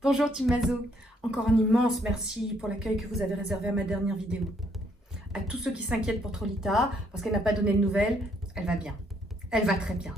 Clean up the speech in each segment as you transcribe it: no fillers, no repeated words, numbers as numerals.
Bonjour Team Mazo, encore un immense merci pour l'accueil que vous avez réservé à ma dernière vidéo. À tous ceux qui s'inquiètent pour Trolita, parce qu'elle n'a pas donné de nouvelles, elle va bien. Elle va très bien.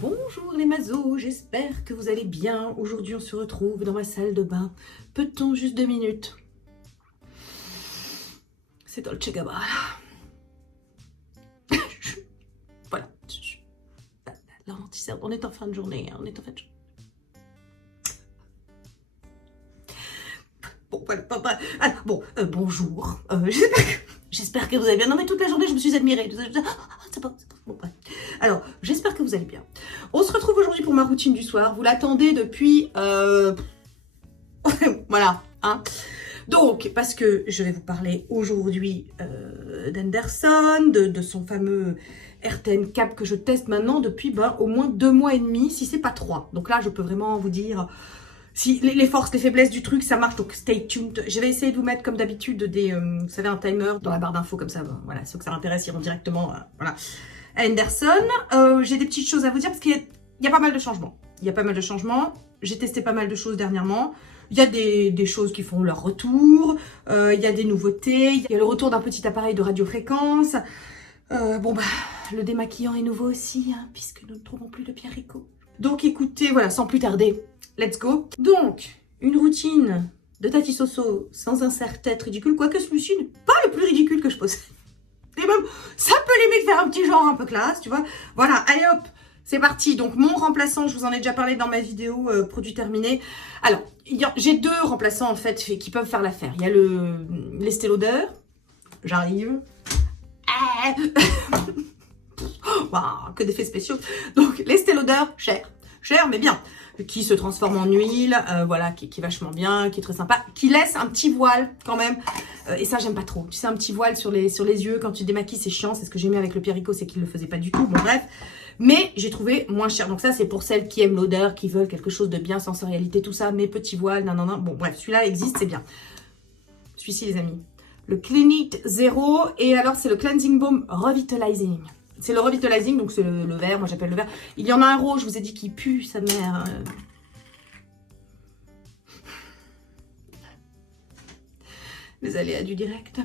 Bonjour les mazos, j'espère que vous allez bien. Aujourd'hui on se retrouve dans ma salle de bain. Peu de temps, juste 2 minutes. C'est Dolce Gabbana. Voilà. La lenticelle, on est en fin de journée, hein, on est en fin de journée. Bon, voilà, bonjour. J'espère que vous allez bien. Non mais toute la journée je me suis admirée. C'est bon. Bon, ouais. Alors, j'espère que vous allez bien. On se retrouve aujourd'hui pour ma routine du soir. Vous l'attendez depuis... voilà, hein. Donc, parce que je vais vous parler aujourd'hui d'Henderson, de son fameux RTN Cap que je teste maintenant depuis au moins 2 mois et demi, si c'est pas 3. Donc là, je peux vraiment vous dire si les forces, les faiblesses du truc, ça marche. Donc stay tuned. Je vais essayer de vous mettre comme d'habitude vous savez, un timer dans la barre d'infos comme ça. Voilà, ceux que ça intéresse iront directement voilà, à Henderson. J'ai des petites choses à vous dire parce qu'il y a pas mal de changements. Il y a pas mal de changements. J'ai testé pas mal de choses dernièrement. Il y a des choses qui font leur retour, il y a des nouveautés, il y a le retour d'un petit appareil de radiofréquence. Le démaquillant est nouveau aussi, hein, puisque nous ne trouvons plus de Pierre Rico. Donc écoutez, voilà, sans plus tarder, let's go. Donc, une routine de Tati Soso sans insert tête ridicule, quoique celui-ci n'est pas le plus ridicule que je possède. Et même, ça peut limite faire un petit genre un peu classe, tu vois. Voilà, allez hop, c'est parti. Donc mon remplaçant, je vous en ai déjà parlé dans ma vidéo produit terminé. Alors, j'ai 2 remplaçants en fait qui peuvent faire l'affaire. Il y a l'Estée Lauder, j'arrive. Wow, que d'effets spéciaux. Donc l'Estée Lauder, cher mais bien, qui se transforme en huile, voilà, qui est vachement bien, qui est très sympa, qui laisse un petit voile quand même, et ça j'aime pas trop. Tu sais, un petit voile sur les yeux quand tu démaquilles, c'est chiant. C'est ce que j'ai mis avec le Pierre Rico, c'est qu'il le faisait pas du tout. Bon bref. Mais j'ai trouvé moins cher. Donc ça, c'est pour celles qui aiment l'odeur, qui veulent quelque chose de bien, sensorialité, tout ça. Mes petits voiles, non. Bon, bref, celui-là existe, c'est bien. Celui-ci, les amis. Le Clinique Zero. Et alors, c'est le Cleansing Balm Revitalizing. C'est le Revitalizing, donc c'est le vert. Moi, j'appelle le vert. Il y en a un rose, je vous ai dit, qui pue, sa mère. Les aléas du direct.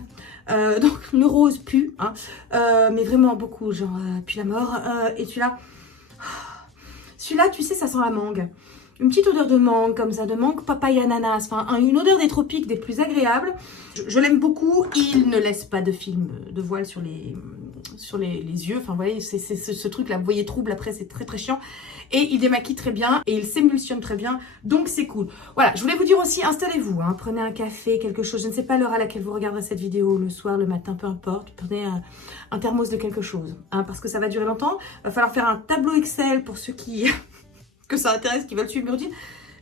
Donc le rose pue, hein, mais vraiment beaucoup, genre pue la mort. Et celui-là, tu sais, ça sent la mangue. Une petite odeur de mangue comme ça, de mangue, papaye, ananas, enfin une odeur des tropiques des plus agréables. Je l'aime beaucoup. Il ne laisse pas de film de voile sur les yeux. Enfin, vous voyez, c'est ce truc-là, vous voyez, trouble après, c'est très très chiant. Et il démaquille très bien et il s'émulsionne très bien, donc c'est cool. Voilà, je voulais vous dire aussi, installez-vous, hein, prenez un café, quelque chose. Je ne sais pas l'heure à laquelle vous regarderez cette vidéo, le soir, le matin, peu importe. Prenez un thermos de quelque chose, hein, parce que ça va durer longtemps. Il va falloir faire un tableau Excel pour ceux qui que ça intéresse, qui veulent suivre mes routines.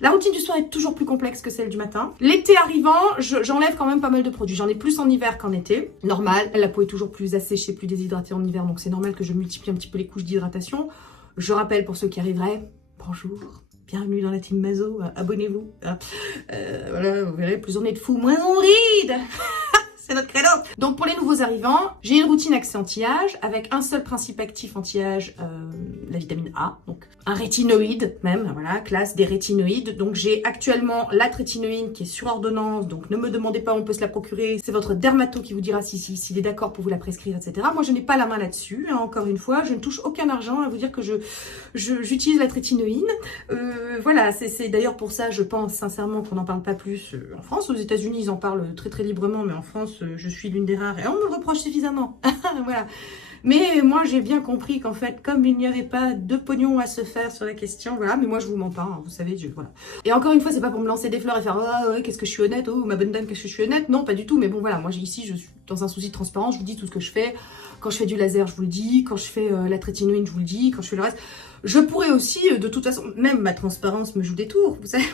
La routine du soir est toujours plus complexe que celle du matin. L'été arrivant, j'enlève quand même pas mal de produits. J'en ai plus en hiver qu'en été. Normal, la peau est toujours plus asséchée, plus déshydratée en hiver, donc c'est normal que je multiplie un petit peu les couches d'hydratation. Je rappelle pour ceux qui arriveraient, bonjour, bienvenue dans la team Mazo, abonnez-vous. Voilà, vous verrez, plus on est de fous, moins on ride. C'est notre credo. Donc pour les nouveaux arrivants, j'ai une routine axée anti-âge avec un seul principe actif anti-âge, la vitamine A, donc un rétinoïde même, voilà, classe des rétinoïdes. Donc j'ai actuellement la trétinoïne qui est sur ordonnance, donc ne me demandez pas, on peut se la procurer. C'est votre dermato qui vous dira s'il est d'accord pour vous la prescrire, etc. Moi je n'ai pas la main là-dessus, hein, encore une fois, je ne touche aucun argent à vous dire que j'utilise la trétinoïne. Voilà, c'est d'ailleurs pour ça, je pense sincèrement qu'on n'en parle pas plus en France. Aux États-Unis ils en parlent très très librement, mais en France je suis l'une des rares et on me le reproche suffisamment. Voilà. Mais moi j'ai bien compris qu'en fait, comme il n'y avait pas de pognon à se faire sur la question, voilà, mais moi je vous mens pas, hein, vous savez, voilà. Et encore une fois, c'est pas pour me lancer des fleurs et faire oh, ouais, qu'est-ce que je suis honnête, oh ma bonne dame, qu'est-ce que je suis honnête, non, pas du tout, mais bon voilà, moi ici je suis dans un souci de transparence, je vous dis tout ce que je fais. Quand je fais du laser, je vous le dis, quand je fais la trétinoïne, je vous le dis, quand je fais le reste. Je pourrais aussi, de toute façon, même ma transparence me joue des tours, vous savez.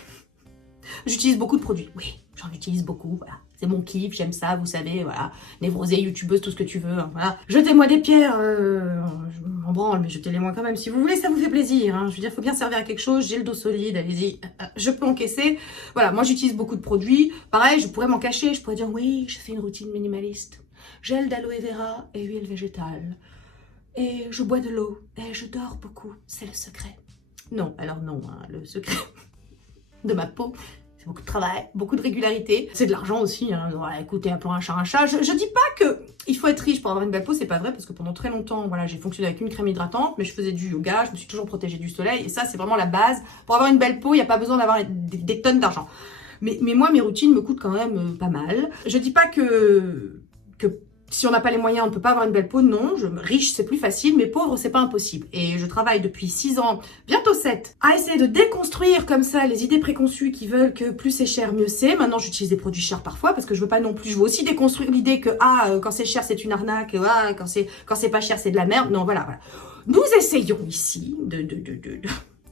J'utilise beaucoup de produits. Oui, j'en utilise beaucoup, voilà. C'est mon kiff, j'aime ça, vous savez, voilà. Névrosée, youtubeuse, tout ce que tu veux, hein, voilà. Jetez-moi des pierres, je m'en branle, mais jetez-les-moi quand même. Si vous voulez, ça vous fait plaisir, hein. Je veux dire, faut bien servir à quelque chose, j'ai le dos solide, allez-y, je peux encaisser. Voilà, moi j'utilise beaucoup de produits. Pareil, je pourrais m'en cacher, je pourrais dire, oui, je fais une routine minimaliste. Gel d'aloe vera et huile végétale. Et je bois de l'eau, et je dors beaucoup, c'est le secret. Non, alors non, hein, le secret de ma peau, c'est beaucoup de travail, beaucoup de régularité. C'est de l'argent aussi, hein. Voilà, écoutez, appelons un chat un chat. Je dis pas que il faut être riche pour avoir une belle peau, c'est pas vrai, parce que pendant très longtemps, voilà, j'ai fonctionné avec une crème hydratante, mais je faisais du yoga, je me suis toujours protégée du soleil, et ça, c'est vraiment la base. Pour avoir une belle peau, il n'y a pas besoin d'avoir des tonnes d'argent. Mais moi, mes routines me coûtent quand même pas mal. Je dis pas que si on n'a pas les moyens, on ne peut pas avoir une belle peau. Non, riche, c'est plus facile, mais pauvre, c'est pas impossible. Et je travaille depuis 6 ans, bientôt 7, à essayer de déconstruire comme ça les idées préconçues qui veulent que plus c'est cher, mieux c'est. Maintenant, j'utilise des produits chers parfois parce que je veux pas non plus. Je veux aussi déconstruire l'idée que quand c'est cher, c'est une arnaque. Quand c'est pas cher, c'est de la merde. Non, voilà. Nous essayons ici de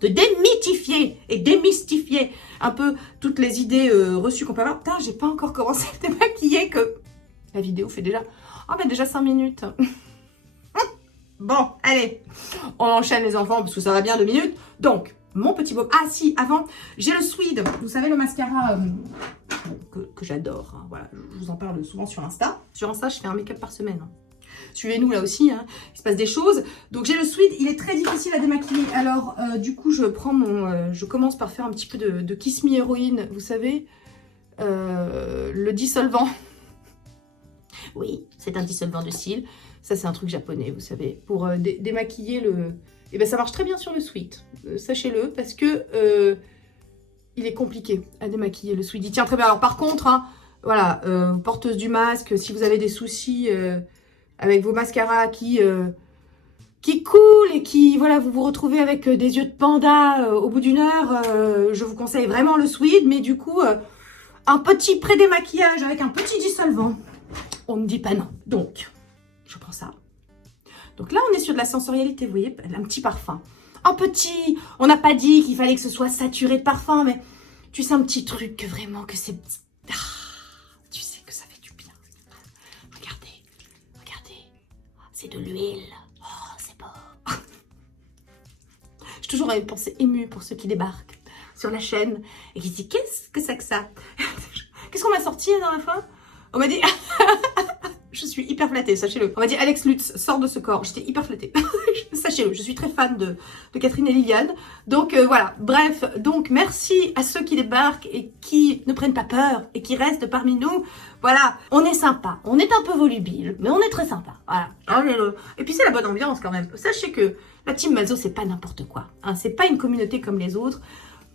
démythifier et démystifier un peu toutes les idées reçues qu'on peut avoir. Putain, j'ai pas encore commencé à me démaquiller que la vidéo fait déjà... Oh, mais déjà 5 minutes. Bon, allez, on enchaîne les enfants parce que ça va bien 2 minutes. Donc, mon petit beau... Ah si, avant, j'ai le Swede. Vous savez, le mascara que j'adore. Hein, voilà, je vous en parle souvent sur Insta. Sur Insta, je fais un make-up par semaine. Hein. Suivez-nous là aussi, hein, il se passe des choses. Donc j'ai le Swede, il est très difficile à démaquiller. Alors, du coup, je commence par faire un petit peu de Kiss Me Héroïne, vous savez, le dissolvant. Oui, c'est un dissolvant de cils. Ça, c'est un truc japonais, vous savez. Pour démaquiller le... Et ben ça marche très bien sur le Swede. Sachez-le, parce que il est compliqué à démaquiller le Swede. Il tient très bien. Alors par contre, hein, voilà, porteuse du masque, si vous avez des soucis avec vos mascaras qui coulent et qui, voilà, vous vous retrouvez avec des yeux de panda au bout d'une heure, je vous conseille vraiment le Swede. Mais du coup, un petit pré-démaquillage avec un petit dissolvant. On ne dit pas non. Donc, je prends ça. Donc là, on est sur de la sensorialité, vous voyez, un petit parfum. Un petit... On n'a pas dit qu'il fallait que ce soit saturé de parfum, mais tu sais, un petit truc que vraiment, que c'est... Ah, tu sais que ça fait du bien. Regardez, regardez. C'est de l'huile. Oh, c'est beau. J'ai toujours une pensée émue pour ceux qui débarquent sur la chaîne et qui se disent, qu'est-ce que c'est que ça? Qu'est-ce qu'on m'a sorti la dernière fois? On m'a dit... Je suis hyper flattée, sachez-le. On m'a dit Alex Lutz, sors de ce corps. J'étais hyper flattée. Sachez-le, je suis très fan de Catherine et Liliane. Donc voilà, bref. Donc merci à ceux qui débarquent et qui ne prennent pas peur et qui restent parmi nous. Voilà, on est sympa. On est un peu volubile, mais on est très sympa. Voilà. Et puis c'est la bonne ambiance quand même. Sachez que la team Mazo, c'est pas n'importe quoi. Hein. C'est pas une communauté comme les autres.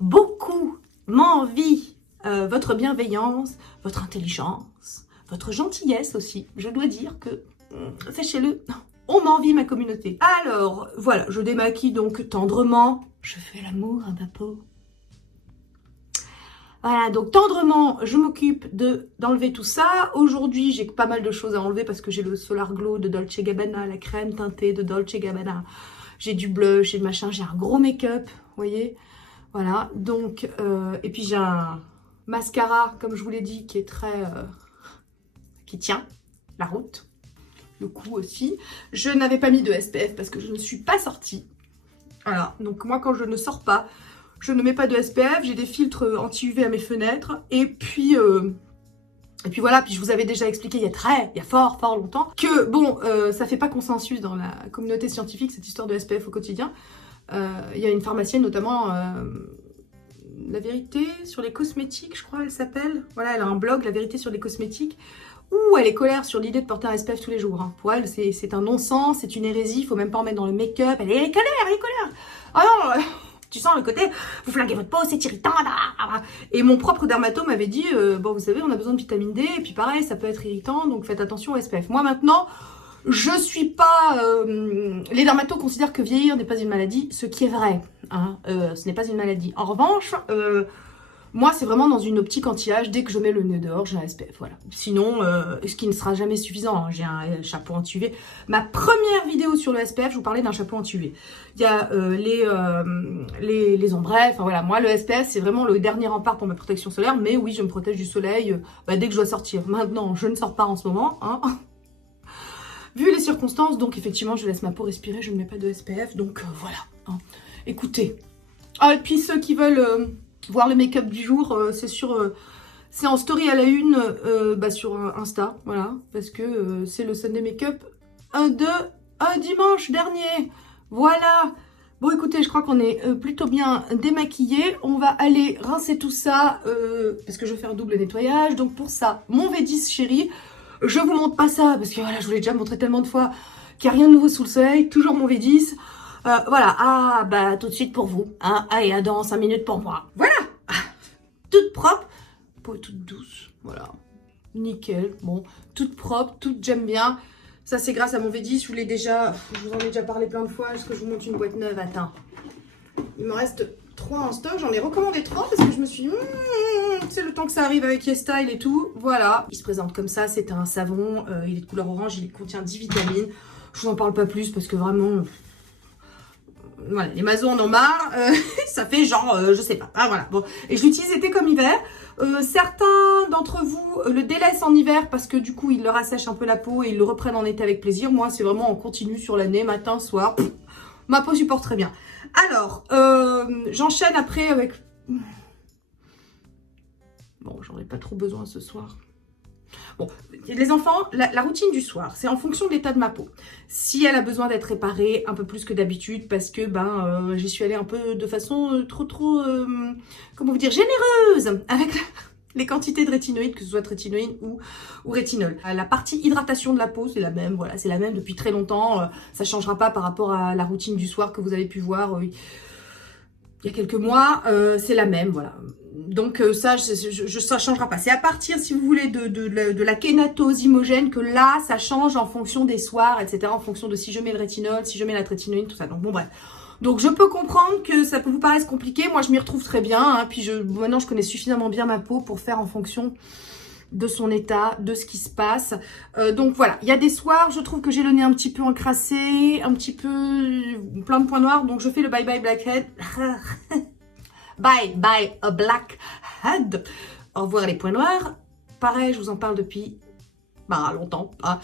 Beaucoup m'envient votre bienveillance, votre intelligence, votre gentillesse aussi. Je dois dire que, sachez-le, on m'envie ma communauté. Alors, voilà, je démaquille donc tendrement. Je fais l'amour à ma peau. Voilà, donc tendrement, je m'occupe d'enlever tout ça. Aujourd'hui, j'ai pas mal de choses à enlever parce que j'ai le Solar Glow de Dolce & Gabbana, la crème teintée de Dolce & Gabbana. J'ai du blush, j'ai du machin, j'ai un gros make-up, vous voyez. Voilà, donc, et puis j'ai un mascara, comme je vous l'ai dit, qui est très... qui tient la route, le cou aussi. Je n'avais pas mis de SPF parce que je ne suis pas sortie. Voilà, donc moi quand je ne sors pas, je ne mets pas de SPF, j'ai des filtres anti-UV à mes fenêtres. Et puis voilà, puis je vous avais déjà expliqué il y a fort longtemps que bon, ça fait pas consensus dans la communauté scientifique cette histoire de SPF au quotidien. Il y a une pharmacienne notamment... La vérité sur les cosmétiques, je crois elle s'appelle. Voilà, elle a un blog, La vérité sur les cosmétiques, où elle est colère sur l'idée de porter un SPF tous les jours. Hein. Pour elle, c'est un non-sens, c'est une hérésie, il faut même pas en mettre dans le make-up. Elle est colère. Ah non, tu sens le côté, vous flinguez votre peau, c'est irritant. Et mon propre dermato m'avait dit, bon vous savez, on a besoin de vitamine D, et puis pareil, ça peut être irritant, donc faites attention au SPF. Moi maintenant, je suis pas... les dermatos considèrent que vieillir n'est pas une maladie, ce qui est vrai. Hein, ce n'est pas une maladie. En revanche, Moi, c'est vraiment dans une optique anti-âge. Dès que je mets le nez dehors, j'ai un SPF, voilà. Sinon, ce qui ne sera jamais suffisant, hein, j'ai un chapeau anti-UV. Ma première vidéo sur le SPF, je vous parlais d'un chapeau anti-UV. Il y a les ombres, enfin voilà. Moi, le SPF, c'est vraiment le dernier rempart pour ma protection solaire. Mais oui, je me protège du soleil dès que je dois sortir. Maintenant, je ne sors pas en ce moment, hein. Vu les circonstances, donc effectivement, je laisse ma peau respirer, je ne mets pas de SPF, donc voilà. Hein. Écoutez. Ah, et puis ceux qui veulent voir le make-up du jour, c'est en story à la une sur Insta, voilà, parce que c'est le Sunday Make-up de dimanche dernier, voilà. Bon, écoutez, je crois qu'on est plutôt bien démaquillés. On va aller rincer tout ça, parce que je vais faire un double nettoyage. Donc pour ça, mon V10 chéri, je vous montre pas ça, parce que voilà, je vous l'ai déjà montré tellement de fois qu'il n'y a rien de nouveau sous le soleil, toujours mon V10. Voilà, tout de suite pour vous, hein, allez, dans 5 minutes pour moi. Voilà, toute propre, peau toute douce, voilà, nickel, bon, toute propre, toute j'aime bien. Ça, c'est grâce à mon V10, je vous en ai déjà parlé plein de fois, est-ce que je vous montre une boîte neuve? Attends, il me reste 3 en stock, j'en ai recommandé 3 parce que je me suis dit, c'est le temps que ça arrive avec YesStyle et tout, voilà. Il se présente comme ça, c'est un savon, il est de couleur orange, il contient 10 vitamines, je vous en parle pas plus parce que vraiment... Voilà, les mazos en ont marre, ça fait genre, je sais pas, voilà, bon, et je l'utilise été comme hiver, certains d'entre vous le délaissent en hiver parce que du coup, ils leur assèchent un peu la peau et ils le reprennent en été avec plaisir, moi, c'est vraiment en continu sur l'année, matin, soir, ma peau supporte très bien. Alors, j'enchaîne après avec, bon, j'en ai pas trop besoin ce soir. Bon, les enfants, la routine du soir, c'est en fonction de l'état de ma peau. Si elle a besoin d'être réparée un peu plus que d'habitude, parce que j'y suis allée un peu de façon trop, comment vous dire, généreuse avec les quantités de rétinoïdes, que ce soit rétinoïde ou rétinol. La partie hydratation de la peau, c'est la même, voilà, c'est la même depuis très longtemps. Ça ne changera pas par rapport à la routine du soir que vous avez pu voir il y a quelques mois, c'est la même, voilà. Donc ça changera pas. C'est à partir, si vous voulez, de la kénatose homogène que là, ça change en fonction des soirs, etc. En fonction de si je mets le rétinol, si je mets la trétinoïne, tout ça. Donc bon, bref. Donc je peux comprendre que ça peut vous paraître compliqué. Moi, je m'y retrouve très bien. Hein. Puis maintenant, je connais suffisamment bien ma peau pour faire en fonction de son état, de ce qui se passe. Donc voilà, il y a des soirs, je trouve que j'ai le nez un petit peu encrassé, un petit peu plein de points noirs. Donc je fais le bye bye blackhead. Bye bye a blackhead. Au revoir les points noirs. Pareil, je vous en parle depuis longtemps. Hein.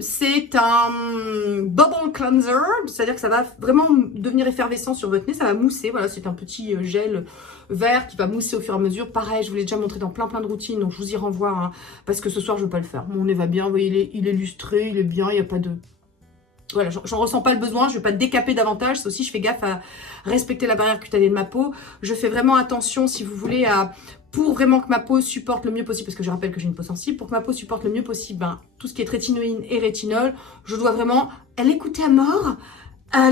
C'est un bubble cleanser, c'est-à-dire que ça va vraiment devenir effervescent sur votre nez, ça va mousser. Voilà, c'est un petit gel vert qui va mousser au fur et à mesure. Pareil, je vous l'ai déjà montré dans plein de routines, donc je vous y renvoie, hein, parce que ce soir je ne veux pas le faire. Mon nez va bien, vous voyez, il est lustré, il est bien, il n'y a pas de... Voilà, j'en ressens pas le besoin, je vais pas décaper davantage. Ça aussi, je fais gaffe à respecter la barrière cutanée de ma peau. Je fais vraiment attention, si vous voulez, pour vraiment que ma peau supporte le mieux possible, parce que je rappelle que j'ai une peau sensible, pour que ma peau supporte le mieux possible tout ce qui est trétinoïne et rétinol, je dois vraiment l'écouter à mort.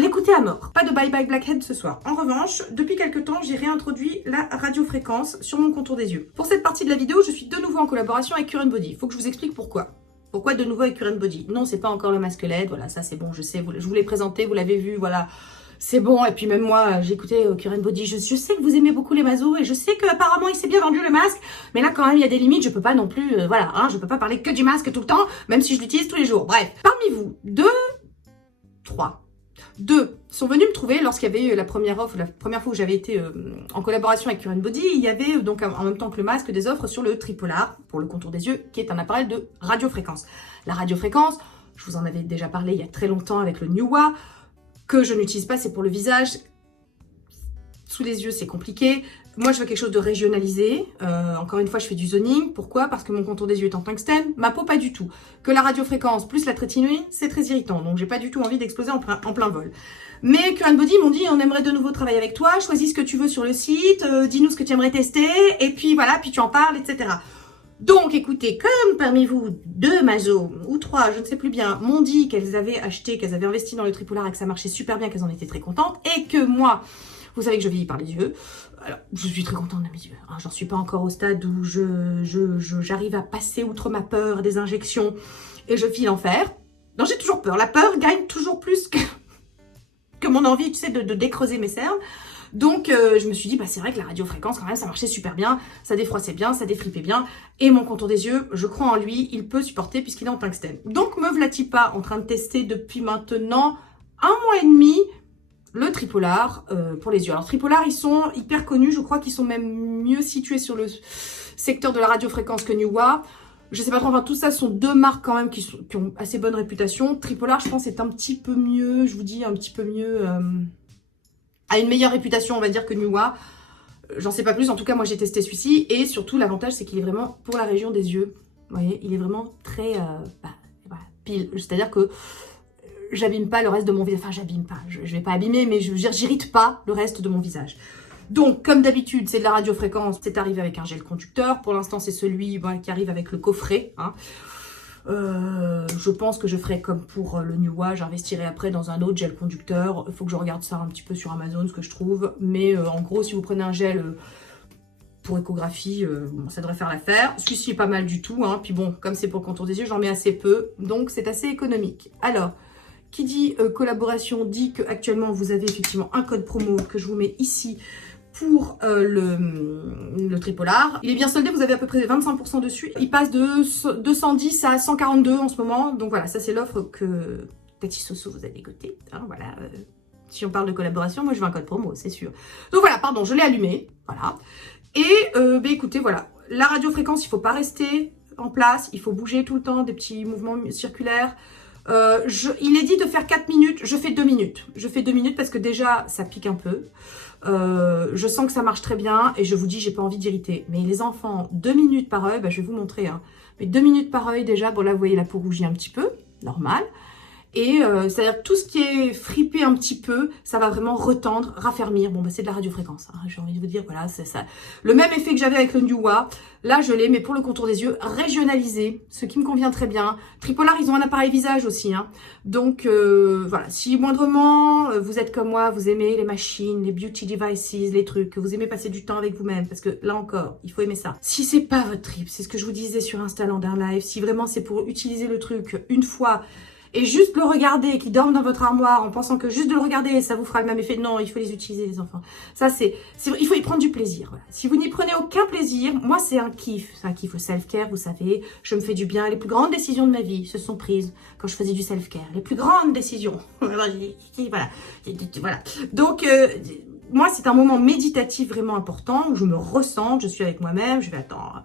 L'écouter à mort. Pas de bye bye blackhead ce soir. En revanche, depuis quelques temps, j'ai réintroduit la radiofréquence sur mon contour des yeux. Pour cette partie de la vidéo, je suis de nouveau en collaboration avec Current Body. Il faut que je vous explique pourquoi. Pourquoi de nouveau avec Current Body? Non, c'est pas encore le masque LED, voilà, ça c'est bon, je sais, je vous l'ai présenté, vous l'avez vu, voilà, c'est bon. Et puis même moi, j'ai écouté Current Body, je sais que vous aimez beaucoup les mazos, et je sais qu'apparemment il s'est bien vendu le masque, mais là quand même il y a des limites, je peux pas non plus, voilà, hein, je peux pas parler que du masque tout le temps, même si je l'utilise tous les jours. Bref, parmi vous, deux sont venus me trouver lorsqu'il y avait eu la première offre, la première fois où j'avais été en collaboration avec Current Body, il y avait donc en même temps que le masque des offres sur le Tripolar pour le contour des yeux, qui est un appareil de radiofréquence. La radiofréquence, je vous en avais déjà parlé il y a très longtemps avec le Newa, que je n'utilise pas, c'est pour le visage. Sous les yeux, c'est compliqué. Moi, je veux quelque chose de régionalisé. Encore une fois, je fais du zoning. Pourquoi? Parce que mon contour des yeux est en tungstène. Ma peau, pas du tout. Que la radiofréquence plus la trétinoïde, c'est très irritant. Donc, j'ai pas du tout envie d'exploser en plein vol. Mais Current Body m'ont dit, on aimerait de nouveau travailler avec toi. Choisis ce que tu veux sur le site. Dis-nous ce que tu aimerais tester. Et puis, voilà, puis tu en parles, etc. Donc, écoutez, comme parmi vous, 2 mazos, ou 3, je ne sais plus bien, m'ont dit qu'elles avaient acheté, qu'elles avaient investi dans le Tripolar et que ça marchait super bien, qu'elles en étaient très contentes, et que moi... Vous savez que je vieillis par les yeux. Alors, je suis très contente de mes yeux. Hein. J'en suis pas encore au stade où j'arrive à passer outre ma peur des injections et je file en fer. Non, j'ai toujours peur. La peur gagne toujours plus que... que mon envie, tu sais, de décreuser mes cernes. Donc, je me suis dit, bah, c'est vrai que la radiofréquence, quand même, ça marchait super bien, ça défroissait bien, ça défripait bien. Et mon contour des yeux, je crois en lui, il peut supporter puisqu'il est en tungstène. Donc, me v'là-t-il pas en train de tester depuis maintenant 1 mois et demi le Tripolar pour les yeux. Alors, Tripolar, ils sont hyper connus, je crois qu'ils sont même mieux situés sur le secteur de la radiofréquence que Neewa. Je sais pas trop, enfin tout ça sont deux marques quand même qui ont assez bonne réputation. Tripolar, je pense, est un petit peu mieux, je vous dis, un petit peu mieux, a une meilleure réputation, on va dire, que Neewa. J'en sais pas plus, en tout cas, moi j'ai testé celui-ci. Et surtout, l'avantage, c'est qu'il est vraiment pour la région des yeux. Vous voyez, il est vraiment très voilà, pile. C'est-à-dire que j'abîme pas le reste de mon visage. Enfin, j'abîme pas, je vais pas abîmer, mais je veux dire, j'irrite pas le reste de mon visage. Donc, comme d'habitude, c'est de la radiofréquence. C'est arrivé avec un gel conducteur. Pour l'instant, c'est celui qui arrive avec le coffret. Hein. Je pense que je ferai comme pour le Neewa. J'investirai après dans un autre gel conducteur. Il faut que je regarde ça un petit peu sur Amazon, ce que je trouve. Mais en gros, si vous prenez un gel pour échographie, ça devrait faire l'affaire. Celui-ci est pas mal du tout. Hein. Puis bon, comme c'est pour le contour des yeux, j'en mets assez peu. Donc, c'est assez économique. Alors, qui dit collaboration dit qu'actuellement, vous avez effectivement un code promo que je vous mets ici pour le Tripolar. Il est bien soldé, vous avez à peu près 25% dessus. Il passe de 210 à 142 en ce moment. Donc voilà, ça c'est l'offre que Tati Soso vous a dégoté. Hein, voilà, si on parle de collaboration, moi je veux un code promo, c'est sûr. Donc voilà, pardon, je l'ai allumé. Voilà. Et bah, écoutez, voilà, la radiofréquence, il ne faut pas rester en place. Il faut bouger tout le temps, des petits mouvements circulaires. Il est dit de faire 4 minutes, je fais 2 minutes. Je fais 2 minutes parce que déjà, ça pique un peu. Je sens que ça marche très bien et je vous dis, j'ai pas envie d'irriter. Mais les enfants, 2 minutes par œil, bah, je vais vous montrer. Hein. Mais 2 minutes par œil déjà, bon là, vous voyez la peau rougit un petit peu, normal. Et c'est-à-dire tout ce qui est fripé un petit peu, ça va vraiment retendre, raffermir. Bon, bah, c'est de la radiofréquence, hein, j'ai envie de vous dire, voilà, c'est ça. Le même effet que j'avais avec le Neewa, là je l'ai, mais pour le contour des yeux, régionalisé, ce qui me convient très bien. Tripolar, ils ont un appareil visage aussi, hein. Donc voilà, si moindrement vous êtes comme moi, vous aimez les machines, les beauty devices, les trucs, que vous aimez passer du temps avec vous-même, parce que là encore, il faut aimer ça. Si c'est pas votre trip, c'est ce que je vous disais sur Insta lors d'un live, si vraiment c'est pour utiliser le truc une fois, et juste le regarder, qui dorment dans votre armoire en pensant que juste de le regarder, ça vous fera le même effet. Non, il faut les utiliser, les enfants. Ça, il faut y prendre du plaisir. Voilà. Si vous n'y prenez aucun plaisir, moi, c'est un kiff. C'est un kiff au self-care, vous savez. Je me fais du bien. Les plus grandes décisions de ma vie se sont prises quand je faisais du self-care. Les plus grandes décisions. Voilà. Voilà. Donc, moi, c'est un moment méditatif vraiment important où je me ressens, je suis avec moi-même, je vais attendre.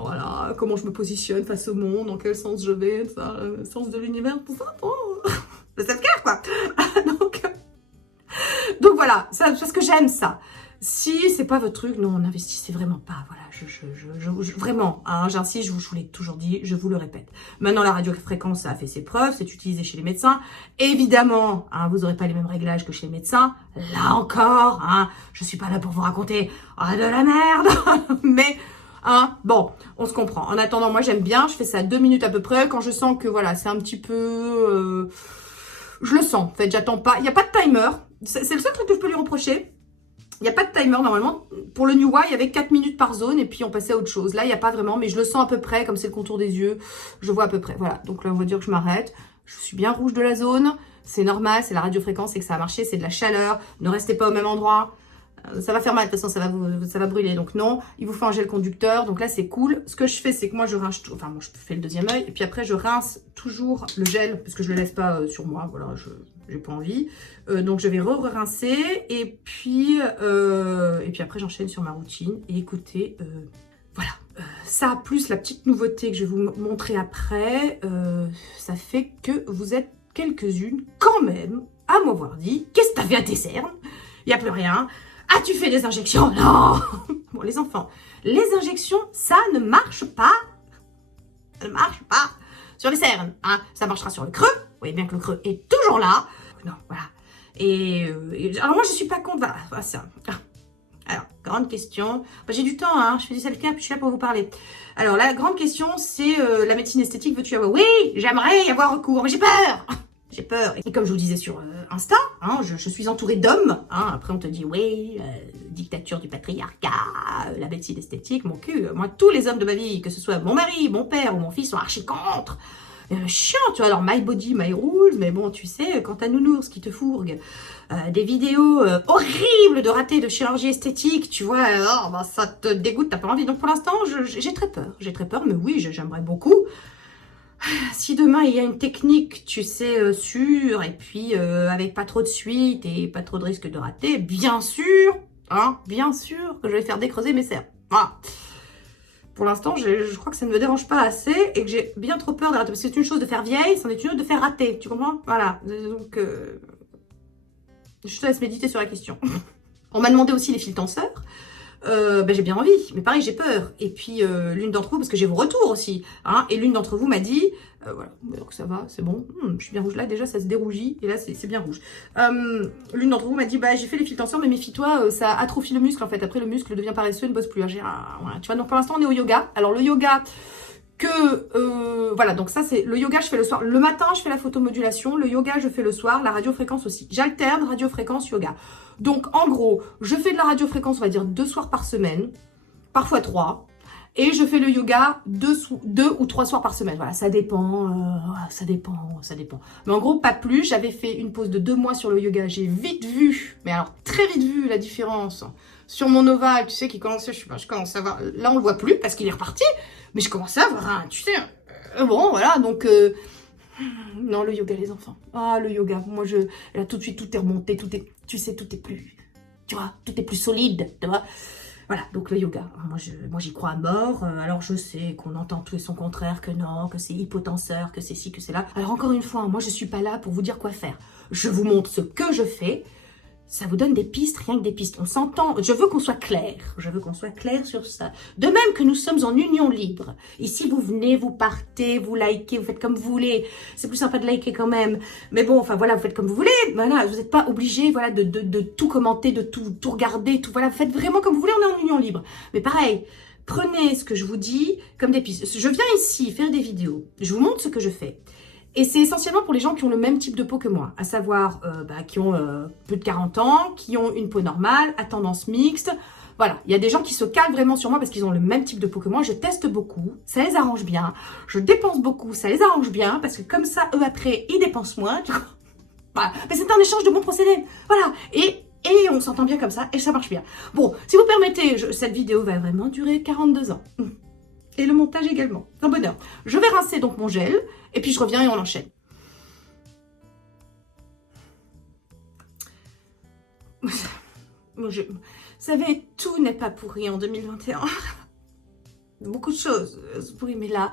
Voilà, comment je me positionne face au monde, dans quel sens je vais, ça, le sens de l'univers, tout ça, le self-care quoi. donc voilà, ça, parce que j'aime ça. Si c'est pas votre truc, non, n'investissez vraiment pas. Voilà, vraiment, hein, j'insiste, je vous l'ai toujours dit, je vous le répète. Maintenant, la radiofréquence, ça a fait ses preuves, c'est utilisé chez les médecins. Évidemment, hein, vous n'aurez pas les mêmes réglages que chez les médecins. Là encore, hein, je suis pas là pour vous raconter de la merde, mais hein, bon, on se comprend. En attendant, moi j'aime bien, je fais ça 2 minutes à peu près. Quand je sens que voilà, c'est un petit peu... je le sens, en fait, j'attends pas. Il n'y a pas de timer. C'est le seul truc que je peux lui reprocher. Il n'y a pas de timer normalement. Pour le Neewa, il y avait 4 minutes par zone et puis on passait à autre chose. Là, il n'y a pas vraiment, mais je le sens à peu près, comme c'est le contour des yeux. Je vois à peu près. Voilà, donc là, on va dire que je m'arrête. Je suis bien rouge de la zone. C'est normal, c'est la radiofréquence, c'est que ça a marché, c'est de la chaleur. Ne restez pas au même endroit. Ça va faire mal, de toute façon, ça va brûler. Donc non, il vous faut un gel conducteur. Donc là, c'est cool. Ce que je fais, c'est que moi, je rince tout. Enfin, moi, je fais le deuxième œil. Et puis après, je rince toujours le gel. Parce que je ne le laisse pas sur moi. Voilà, je n'ai pas envie. Donc, je vais re-rincer. Et puis après, j'enchaîne sur ma routine. Et écoutez, voilà. Ça, plus la petite nouveauté que je vais vous montrer après, ça fait que vous êtes quelques-unes, quand même, à m'avoir dit, qu'est-ce que t'as fait à tes cernes? Il n'y a plus rien. As-tu fait des injections? Non. Bon, les enfants, les injections, ça ne marche pas. Ça ne marche pas sur les cernes. Hein. Ça marchera sur le creux. Vous voyez bien que le creux est toujours là. Non, voilà. Alors moi, je suis pas contre. Voilà, ça. Alors, grande question. Bah, j'ai du temps, hein. Je fais du self-care, puis je suis là pour vous parler. Alors, la grande question, c'est la médecine esthétique, veux-tu avoir? Oui, j'aimerais y avoir recours, mais j'ai peur. J'ai peur. Et comme je vous disais sur Insta, hein, je suis entourée d'hommes. Hein, après, on te dit, oui, dictature du patriarcat, la médecine esthétique, mon cul. Moi, tous les hommes de ma vie, que ce soit mon mari, mon père ou mon fils, sont archi contre. chiant, tu vois. Alors, my body, my rules, mais bon, tu sais, quand t'as Nounours qui te fourgue des vidéos horribles de ratés de chirurgie esthétique, tu vois, oh, bah, ça te dégoûte, t'as pas envie. Donc, pour l'instant, j'ai très peur, mais oui, j'aimerais beaucoup. Si demain il y a une technique, tu sais, sûre, et puis avec pas trop de suite et pas trop de risque de rater, bien sûr que je vais faire décreuser mes cerfs. Voilà. Pour l'instant, je crois que ça ne me dérange pas assez et que j'ai bien trop peur de rater. Parce que c'est une chose de faire vieille, c'en est une autre de faire rater. Tu comprends? Voilà. Donc, je te laisse méditer sur la question. On m'a demandé aussi les fils tenseurs. J'ai bien envie, mais pareil, j'ai peur. Et puis, l'une d'entre vous, parce que j'ai vos retours aussi, hein, et l'une d'entre vous m'a dit, voilà, alors que ça va, c'est bon, je suis bien rouge là, déjà ça se dérougit, et là c'est bien rouge. L'une d'entre vous m'a dit, j'ai fait les fils tenseurs, mais méfie-toi, ça atrophie le muscle en fait, après le muscle devient paresseux et ne bosse plus. Voilà, tu vois, donc pour l'instant on est au yoga. Alors le yoga, voilà, donc ça c'est le yoga, je fais le soir. Le matin, je fais la photomodulation, le yoga, je fais le soir, la radiofréquence aussi. J'alterne radiofréquence, yoga. Donc en gros, je fais de la radiofréquence, on va dire 2 soirs par semaine, parfois 3. Et je fais le yoga 2 ou 3 soirs par semaine. Voilà, ça dépend. Mais en gros, pas plus. J'avais fait une pause de 2 mois sur le yoga. J'ai vite vu, mais alors très vite vu la différence sur mon ovale, tu sais, qui commençait, je commence à voir. Là, on le voit plus parce qu'il est reparti. Mais je commençais à voir, tu sais, bon, voilà, donc, non, le yoga, les enfants. Ah, le yoga, moi, là, tout de suite, tout est remonté, tu sais, tout est plus, tu vois, tout est plus solide, tu vois. Voilà, donc le yoga, moi j'y crois à mort. Alors je sais qu'on entend tout et son contraire, que non, que c'est hypotenseur, que c'est ci, que c'est là. Alors encore une fois, moi je suis pas là pour vous dire quoi faire. Je vous montre ce que je fais. Ça vous donne des pistes, rien que des pistes. On s'entend, je veux qu'on soit clair. Je veux qu'on soit clair sur ça. De même que nous sommes en union libre. Ici, vous venez, vous partez, vous likez, vous faites comme vous voulez. C'est plus sympa de liker quand même. Mais bon, enfin voilà, vous faites comme vous voulez. Voilà, vous n'êtes pas obligé, voilà, de tout commenter, de tout regarder, tout. Voilà, vous faites vraiment comme vous voulez, on est en union libre. Mais pareil, prenez ce que je vous dis comme des pistes. Je viens ici faire des vidéos. Je vous montre ce que je fais. Et c'est essentiellement pour les gens qui ont le même type de peau que moi, à savoir qui ont plus de 40 ans, qui ont une peau normale, à tendance mixte. Voilà, il y a des gens qui se calent vraiment sur moi parce qu'ils ont le même type de peau que moi. Je teste beaucoup, ça les arrange bien. Je dépense beaucoup, ça les arrange bien parce que comme ça, eux après, ils dépensent moins. Voilà. Mais c'est un échange de bons procédés. Voilà, et on s'entend bien comme ça et ça marche bien. Bon, si vous permettez, cette vidéo va vraiment durer 42 ans. Et le montage également, un bonheur. Je vais rincer donc mon gel, et puis je reviens et on enchaîne. Vous savez, tout n'est pas pourri en 2021. Beaucoup de choses sont pourries, mais là,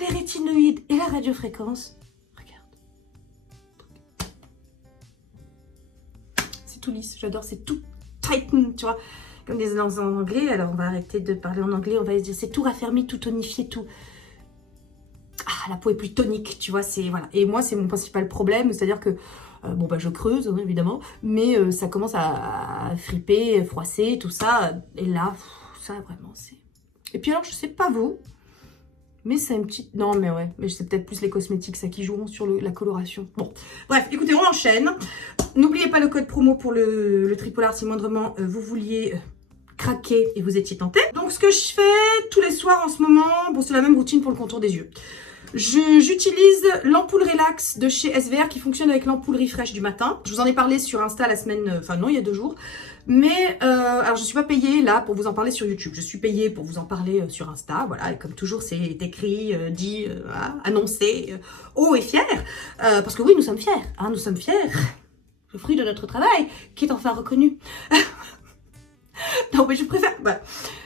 les rétinoïdes et la radiofréquence, regarde. C'est tout lisse, j'adore, c'est tout tighten, tu vois. Comme disent en anglais, alors on va arrêter de parler en anglais, on va se dire c'est tout raffermi, tout tonifié, tout. Ah, la peau est plus tonique, tu vois, c'est voilà. Et moi, c'est mon principal problème, c'est-à-dire que je creuse hein, évidemment, mais ça commence à friper, froisser, tout ça. Et là, ça vraiment, c'est. Et puis alors, je sais pas vous, mais c'est une petite. Non, mais ouais, mais c'est peut-être plus les cosmétiques ça qui joueront sur la coloration. Bon, bref, écoutez, on enchaîne. N'oubliez pas le code promo pour le tripolar si moindrement vous vouliez craquer et vous étiez tenté. Donc ce que je fais tous les soirs en ce moment, bon c'est la même routine pour le contour des yeux. J'utilise l'ampoule relax de chez SVR qui fonctionne avec l'ampoule refresh du matin. Je vous en ai parlé sur Insta la semaine, enfin non il y a 2 jours. Mais alors je suis pas payée là pour vous en parler sur YouTube. Je suis payée pour vous en parler sur Insta. Voilà, et comme toujours c'est écrit, dit, annoncé, haut et fier. Parce que oui nous sommes fiers, hein, nous sommes fiers. Le fruit de notre travail qui est enfin reconnu. Non mais je préfère... Bah,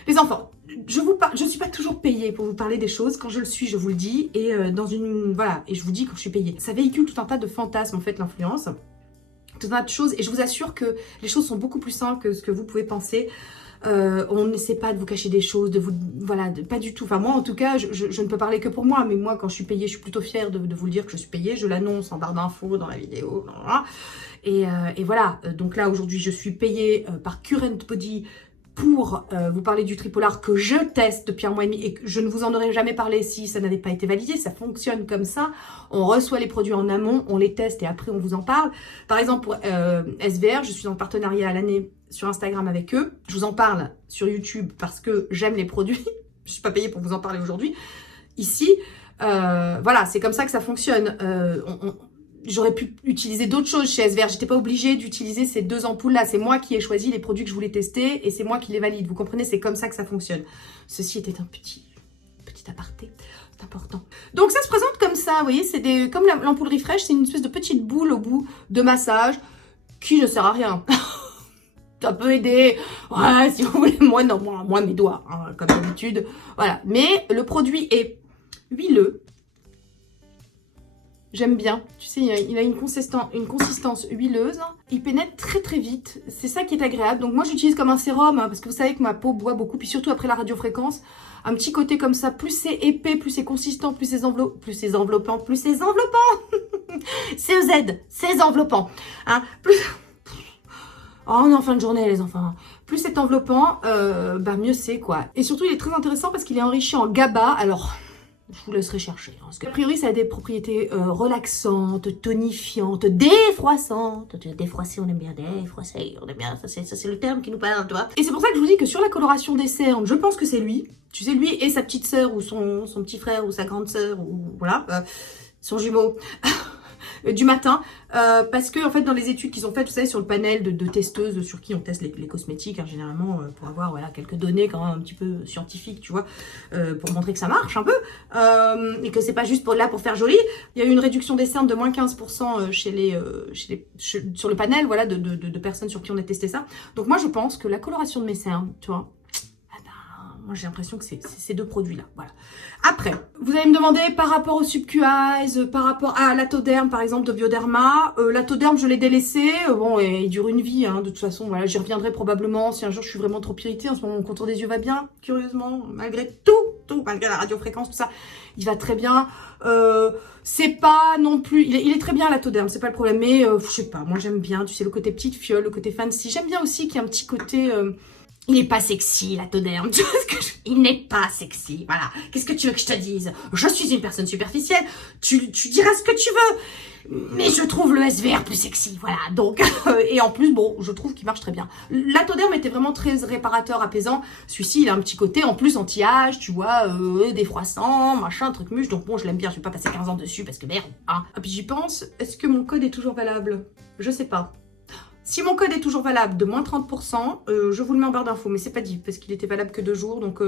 les enfants, je ne suis pas toujours payée pour vous parler des choses. Quand je le suis, je vous le dis. Et dans une... Voilà, et je vous dis quand je suis payée. Ça véhicule tout un tas de fantasmes en fait, l'influence. Tout un tas de choses. Et je vous assure que les choses sont beaucoup plus simples que ce que vous pouvez penser. On n'essaie pas de vous cacher des choses, de vous... Voilà, pas du tout. Enfin moi en tout cas, je ne peux parler que pour moi. Mais moi quand je suis payée, je suis plutôt fière de vous le dire que je suis payée. Je l'annonce en barre d'infos dans la vidéo. Blablabla. Et voilà, donc là aujourd'hui je suis payée par Current Body pour vous parler du tripolar que je teste depuis 1 mois et demi et que je ne vous en aurais jamais parlé si ça n'avait pas été validé. Ça fonctionne comme ça, on reçoit les produits en amont, on les teste et après on vous en parle. Par exemple pour SVR, je suis en partenariat à l'année sur Instagram avec eux. Je vous en parle sur YouTube parce que j'aime les produits. Je ne suis pas payée pour vous en parler aujourd'hui. Ici, Voilà, c'est comme ça que ça fonctionne. J'aurais pu utiliser d'autres choses chez SVR. J'étais pas obligée d'utiliser ces 2 ampoules-là. C'est moi qui ai choisi les produits que je voulais tester et c'est moi qui les valide. Vous comprenez, c'est comme ça que ça fonctionne. Ceci était un petit aparté. C'est important. Donc ça se présente comme ça, vous voyez, c'est comme l'ampoule Refresh, c'est une espèce de petite boule au bout de massage qui ne sert à rien. Ça peut aider, ouais, si vous voulez, moi mes doigts, hein, comme d'habitude. Voilà, mais le produit est huileux. J'aime bien. Tu sais, il a une consistance huileuse. Il pénètre très très vite. C'est ça qui est agréable. Donc moi, j'utilise comme un sérum, hein, parce que vous savez que ma peau boit beaucoup. Puis surtout après la radiofréquence, un petit côté comme ça. Plus c'est épais, plus c'est consistant, plus c'est enveloppant. CEZ, c'est enveloppant. Hein, plus... Oh, on est en fin de journée, les enfants. Plus c'est enveloppant, mieux c'est, quoi. Et surtout, il est très intéressant parce qu'il est enrichi en GABA. Alors... je vous laisserai chercher. Hein, parce que, a priori, ça a des propriétés relaxantes, tonifiantes, défroissantes. Défroisser, on aime bien. Défroisser, on aime bien. Ça, c'est le terme qui nous parle, tu vois. Et c'est pour ça que je vous dis que sur la coloration des cernes, je pense que c'est lui. Tu sais, lui et sa petite sœur, ou son petit frère, ou sa grande sœur, ou voilà, son jumeau. Du matin, parce que en fait dans les études qu'ils ont faites, vous savez, sur le panel de testeuses sur qui on teste les cosmétiques, hein, généralement pour avoir voilà, quelques données quand même un petit peu scientifiques, tu vois, pour montrer que ça marche un peu, et que c'est pas juste là pour faire joli. Il y a eu une réduction des cernes de moins 15% sur le panel, voilà, de personnes sur qui on a testé ça. Donc moi je pense que la coloration de mes cernes, tu vois, moi j'ai l'impression que c'est ces 2 produits là, voilà. Après, vous allez me demander par rapport au Subquyes, par rapport à l'Atoderm par exemple de Bioderma. L'Atoderm je l'ai délaissé, bon et il dure une vie, hein, de toute façon, voilà, j'y reviendrai probablement si un jour je suis vraiment trop irritée. En ce moment mon contour des yeux va bien, curieusement, malgré tout, malgré la radiofréquence, tout ça, il va très bien. C'est pas non plus, il est très bien l'Atoderm, c'est pas le problème, mais je sais pas, moi j'aime bien, tu sais, le côté petite fiole, le côté fancy. J'aime bien aussi qu'il y ait un petit côté... il n'est pas sexy, l'Atoderm. Tu vois ce que il n'est pas sexy. Voilà. Qu'est-ce que tu veux que je te dise? Je suis une personne superficielle. Tu diras ce que tu veux. Mais je trouve le SVR plus sexy. Voilà. Donc, et en plus, bon, je trouve qu'il marche très bien. L'Atoderm était vraiment très réparateur, apaisant. Celui-ci, il a un petit côté, en plus, anti-âge, tu vois, défroissant, machin, truc muche. Donc bon, je l'aime bien. Je vais pas passer 15 ans dessus parce que merde, hein. Et puis j'y pense. Est-ce que mon code est toujours valable? Je sais pas. Si mon code est toujours valable de moins 30%, je vous le mets en barre d'infos, mais c'est pas dit, parce qu'il était valable que 2 jours, donc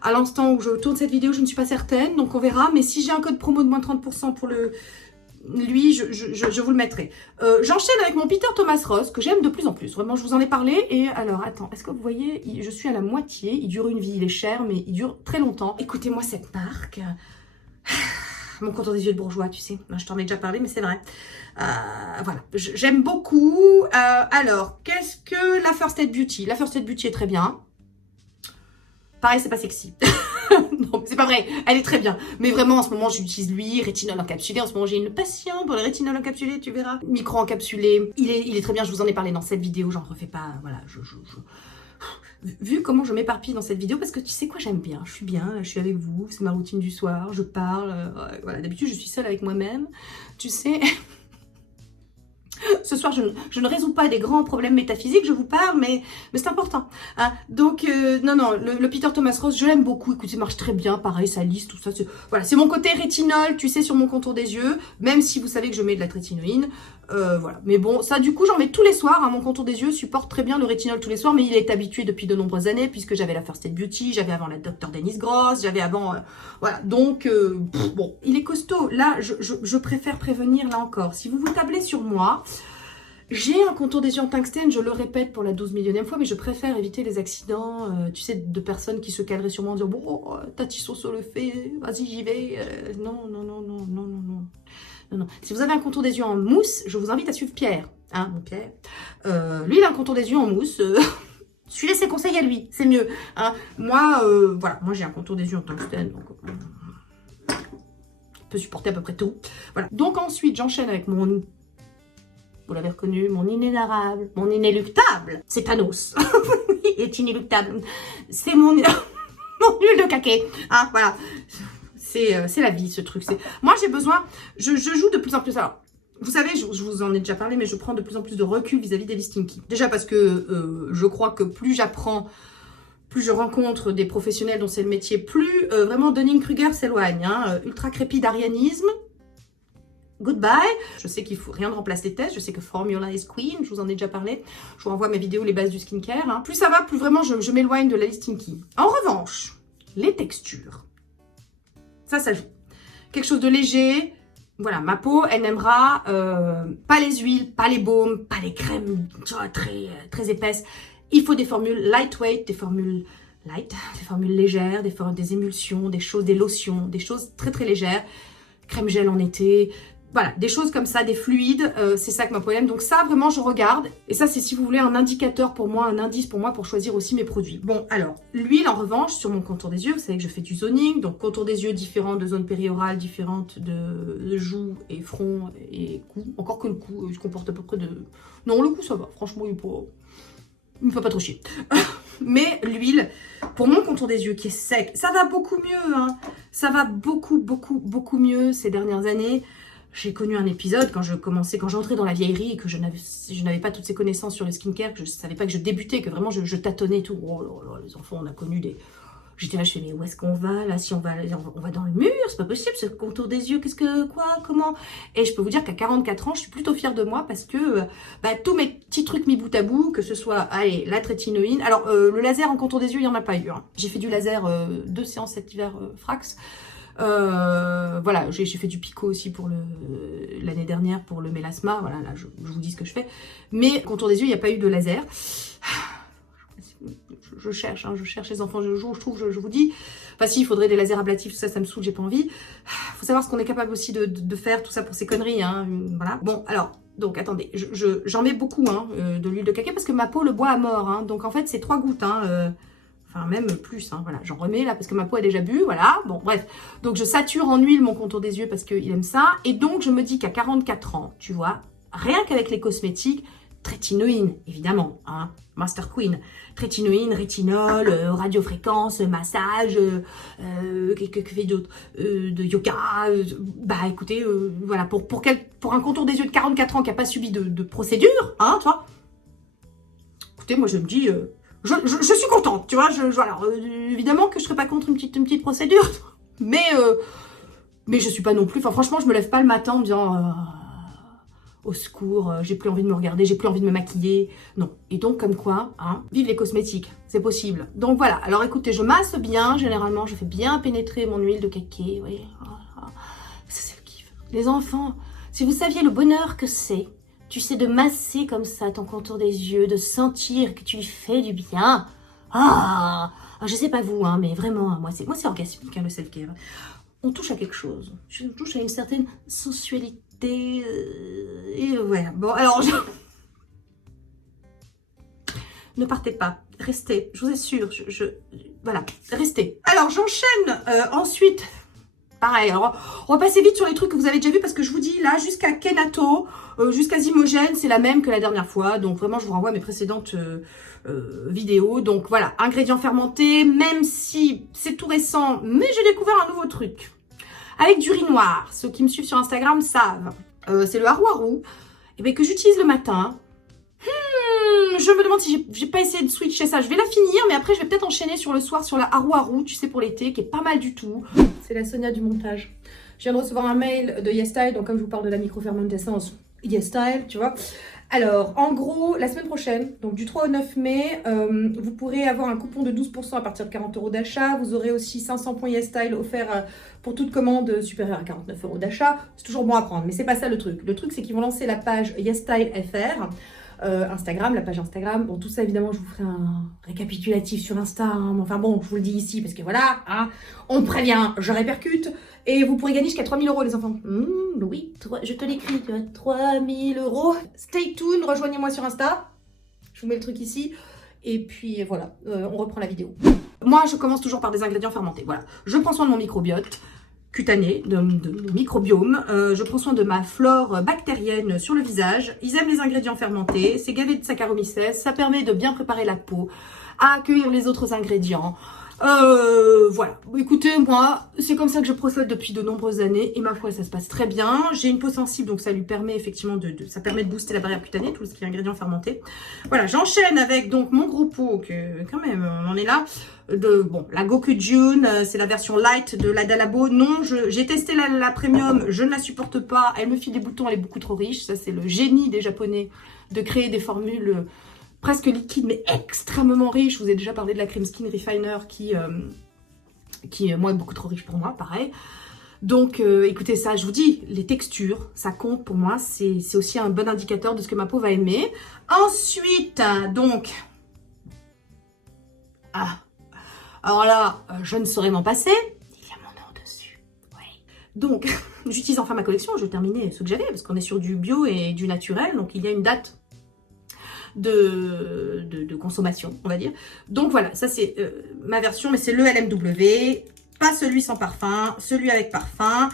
à l'instant où je tourne cette vidéo, je ne suis pas certaine, donc on verra, mais si j'ai un code promo de moins 30% pour lui, je vous le mettrai. J'enchaîne avec mon Peter Thomas Roth, que j'aime de plus en plus, vraiment, je vous en ai parlé, et alors, attends, est-ce que vous voyez, je suis à la moitié, il dure une vie, il est cher, mais il dure très longtemps. Écoutez-moi cette marque... Mon contour des yeux de bourgeois, tu sais. Je t'en ai déjà parlé, mais c'est vrai. Voilà, j'aime beaucoup. Alors, qu'est-ce que la First Aid Beauty? La First Aid Beauty est très bien. Pareil, c'est pas sexy. Non, c'est pas vrai. Elle est très bien. Mais vraiment, en ce moment, j'utilise lui, rétinol encapsulé. En ce moment, j'ai une passion pour le rétinol encapsulé, tu verras. Micro encapsulé. Il est très bien. Je vous en ai parlé dans cette vidéo. J'en refais pas. Voilà, vu comment je m'éparpille dans cette vidéo, parce que tu sais quoi, j'aime bien, je suis bien, je suis avec vous, c'est ma routine du soir, je parle, voilà, d'habitude je suis seule avec moi-même, tu sais. Ce soir, je ne résous pas des grands problèmes métaphysiques, je vous parle, mais c'est important. Hein. Donc, non, le Peter Thomas Roth, je l'aime beaucoup. Écoutez, il marche très bien, pareil, ça lisse, tout ça. Voilà, c'est mon côté rétinol, tu sais, sur mon contour des yeux, même si vous savez que je mets de la trétinoïne. Voilà, mais bon, ça, du coup, j'en mets tous les soirs. Hein. Mon contour des yeux supporte très bien le rétinol tous les soirs, mais il est habitué depuis de nombreuses années, puisque j'avais la First Aid Beauty, j'avais avant la Dr. Denise Gross, j'avais avant... voilà, donc, bon, il est costaud. Là, je préfère prévenir, là encore. Si vous tablez sur moi... J'ai un contour des yeux en tungstène, je le répète pour la 12 millionième fois, mais je préfère éviter les accidents, tu sais, de personnes qui se caleraient sur moi en disant « Bon, Tati Soso le fait, vas-y, j'y vais. » Non. Si vous avez un contour des yeux en mousse, je vous invite à suivre Pierre. Hein, mon Pierre. Lui, il a un contour des yeux en mousse. Suivez ses conseils à lui, c'est mieux. Hein. Moi, voilà, moi j'ai un contour des yeux en tungstène, donc... je peux supporter à peu près tout. Voilà. Donc ensuite, j'enchaîne avec mon... Vous l'avez reconnu, mon inénarrable, mon inéluctable, c'est Thanos. Il est inéluctable. C'est mon huile de caquet. Hein, voilà. C'est la vie, ce truc. Moi, j'ai besoin... Je joue de plus en plus... Alors, vous savez, je vous en ai déjà parlé, mais je prends de plus en plus de recul vis-à-vis des Stinky. Déjà parce que je crois que plus j'apprends, plus je rencontre des professionnels dont c'est le métier, plus vraiment Dunning-Kruger s'éloigne. Hein. Ultra crépide arianisme. Goodbye. Je sais qu'il faut rien ne remplace les tests. Je sais que Formula is Queen. Je vous en ai déjà parlé. Je vous renvoie mes vidéos, les bases du skincare. Hein. Plus ça va, plus vraiment je m'éloigne de la liste Stinky. En revanche, les textures. Ça joue. Quelque chose de léger. Voilà, ma peau, elle n'aimera pas les huiles, pas les baumes, pas les crèmes très épaisses. Il faut des formules lightweight, des formules light, des formules légères, des émulsions, des lotions, des choses très légères. Crème gel en été. Voilà, des choses comme ça, des fluides, c'est ça que ma peau aime. Donc ça, vraiment, je regarde. Et ça, c'est si vous voulez un indicateur pour moi, un indice pour moi pour choisir aussi mes produits. Bon, alors, l'huile, en revanche, sur mon contour des yeux, vous savez que je fais du zoning. Donc, contour des yeux différent de zone périorale, différente de joues et front et cou. Encore que le cou, il se comporte à peu près de... Non, le cou, ça va. Franchement, il me fait pas trop chier. Mais l'huile, pour mon contour des yeux qui est sec, ça va beaucoup mieux. Hein. Ça va beaucoup mieux ces dernières années. J'ai connu un épisode quand j'entrais dans la vieillerie et que je n'avais pas toutes ces connaissances sur le skincare, que je ne savais pas que je débutais, que vraiment je tâtonnais et tout. Oh là là, les enfants, on a connu des... J'étais là, je fais, mais où est-ce qu'on va là? Si on va dans le mur, c'est pas possible, ce contour des yeux, comment? Et je peux vous dire qu'à 44 ans, je suis plutôt fière de moi parce que tous mes petits trucs mis bout à bout, que ce soit, allez, la trétinoïne. Alors, le laser en contour des yeux, il n'y en a pas eu. Hein. J'ai fait du laser 2 séances cet hiver, Frax. Voilà, j'ai fait du picot aussi pour l'année dernière pour le mélasma. Voilà, là, je vous dis ce que je fais. Mais contour des yeux, il n'y a pas eu de laser. Je cherche les enfants, je vous dis. Enfin, si, il faudrait des lasers ablatifs, tout ça, ça me saoule, j'ai pas envie. Faut savoir ce qu'on est capable aussi de faire, tout ça pour ces conneries, hein. Voilà. Bon, alors, donc, attendez, j'en mets beaucoup, hein, de l'huile de cacao parce que ma peau le boit à mort, hein. Donc, en fait, c'est 3 gouttes, hein. Enfin, même plus, hein, voilà, j'en remets là parce que ma peau a déjà bu, voilà, bon, bref. Donc, je sature en huile mon contour des yeux parce qu'il aime ça. Et donc, je me dis qu'à 44 ans, tu vois, rien qu'avec les cosmétiques, trétinoïne, évidemment, hein, Master Queen, trétinoïne, rétinol, radiofréquence, massage, que fait d'autre, de yoga, écoutez, voilà, pour un contour des yeux de 44 ans qui n'a pas subi de procédure, hein, tu vois, écoutez, moi je me dis... Je suis contente, tu vois, alors, évidemment que je ne serais pas contre une petite procédure, mais je suis pas non plus, enfin franchement, je me lève pas le matin en me disant, au secours, j'ai plus envie de me regarder, j'ai plus envie de me maquiller, non. Et donc, comme quoi, hein, vive les cosmétiques, c'est possible. Donc voilà, alors écoutez, je masse bien, généralement, je fais bien pénétrer mon huile de cacao, oui, ça c'est le kiff. Les enfants, si vous saviez le bonheur que c'est, tu sais, de masser comme ça ton contour des yeux, de sentir que tu lui fais du bien. Je sais pas vous, hein, mais vraiment, moi c'est orgasmique, hein, le self-care. On touche à quelque chose. On touche à une certaine sensualité. Et voilà. Bon, alors, ne partez pas. Restez. Je vous assure. Voilà. Restez. Alors, j'enchaîne ensuite. Pareil, alors on va passer vite sur les trucs que vous avez déjà vus parce que je vous dis là, jusqu'à Kenato, jusqu'à Zymogène, c'est la même que la dernière fois. Donc vraiment, je vous renvoie à mes précédentes vidéos. Donc voilà, ingrédients fermentés, même si c'est tout récent, mais j'ai découvert un nouveau truc. Avec du riz noir, ceux qui me suivent sur Instagram savent. C'est le haru et que j'utilise le matin. Je me demande si j'ai pas essayé de switcher ça. Je vais la finir, mais après je vais peut-être enchaîner sur le soir sur la haru, tu sais, pour l'été, qui est pas mal du tout. C'est la Sonia du montage. Je viens de recevoir un mail de YesStyle, donc comme je vous parle de la microfermentation, YesStyle, tu vois. Alors, en gros, la semaine prochaine, donc du 3 au 9 mai, vous pourrez avoir un coupon de 12% à partir de 40 € d'achat. Vous aurez aussi 500 points YesStyle offerts pour toute commande supérieure à 49 € d'achat. C'est toujours bon à prendre, mais c'est pas ça le truc. Le truc, c'est qu'ils vont lancer la page YesStyle FR. Instagram, la page Instagram. Bon, tout ça, évidemment, je vous ferai un récapitulatif sur Insta. Hein. Enfin bon, je vous le dis ici parce que voilà, hein, on me prévient, je répercute. Et vous pourrez gagner jusqu'à 3 000 € les enfants. Oui, je te l'écris, 3 000 €. Stay tuned, rejoignez-moi sur Insta. Je vous mets le truc ici. Et puis voilà, on reprend la vidéo. Moi, je commence toujours par des ingrédients fermentés. Voilà, je prends soin de mon microbiote cutané, de microbiome. Je prends soin de ma flore bactérienne sur le visage. Ils aiment les ingrédients fermentés. C'est gavé de Saccharomyces. Ça permet de bien préparer la peau, à accueillir les autres ingrédients, Voilà, écoutez, moi, c'est comme ça que je procède depuis de nombreuses années et ma foi, ça se passe très bien. J'ai une peau sensible, donc ça lui permet effectivement ça permet de booster la barrière cutanée, tout ce qui est ingrédients fermentés. Voilà, j'enchaîne avec donc mon gros pot, que quand même, on en est là, bon, la Goku June, c'est la version light de la Dalabo. Non, j'ai testé la premium, je ne la supporte pas, elle me file des boutons, elle est beaucoup trop riche. Ça, c'est le génie des Japonais de créer des formules presque liquide mais extrêmement riche. Je vous ai déjà parlé de la Cream Skin Refiner qui moi, est beaucoup trop riche pour moi, pareil. Donc, écoutez ça, je vous dis, les textures, ça compte pour moi. C'est aussi un bon indicateur de ce que ma peau va aimer. Ensuite, donc... alors là, je ne saurais m'en passer. Il y a mon nom dessus. Ouais. Donc, j'utilise enfin ma collection. Je vais terminer ce que j'avais, parce qu'on est sur du bio et du naturel. Donc, il y a une date de consommation, on va dire. Donc voilà, ça c'est ma version, mais c'est le LMW, pas celui sans parfum, celui avec parfum.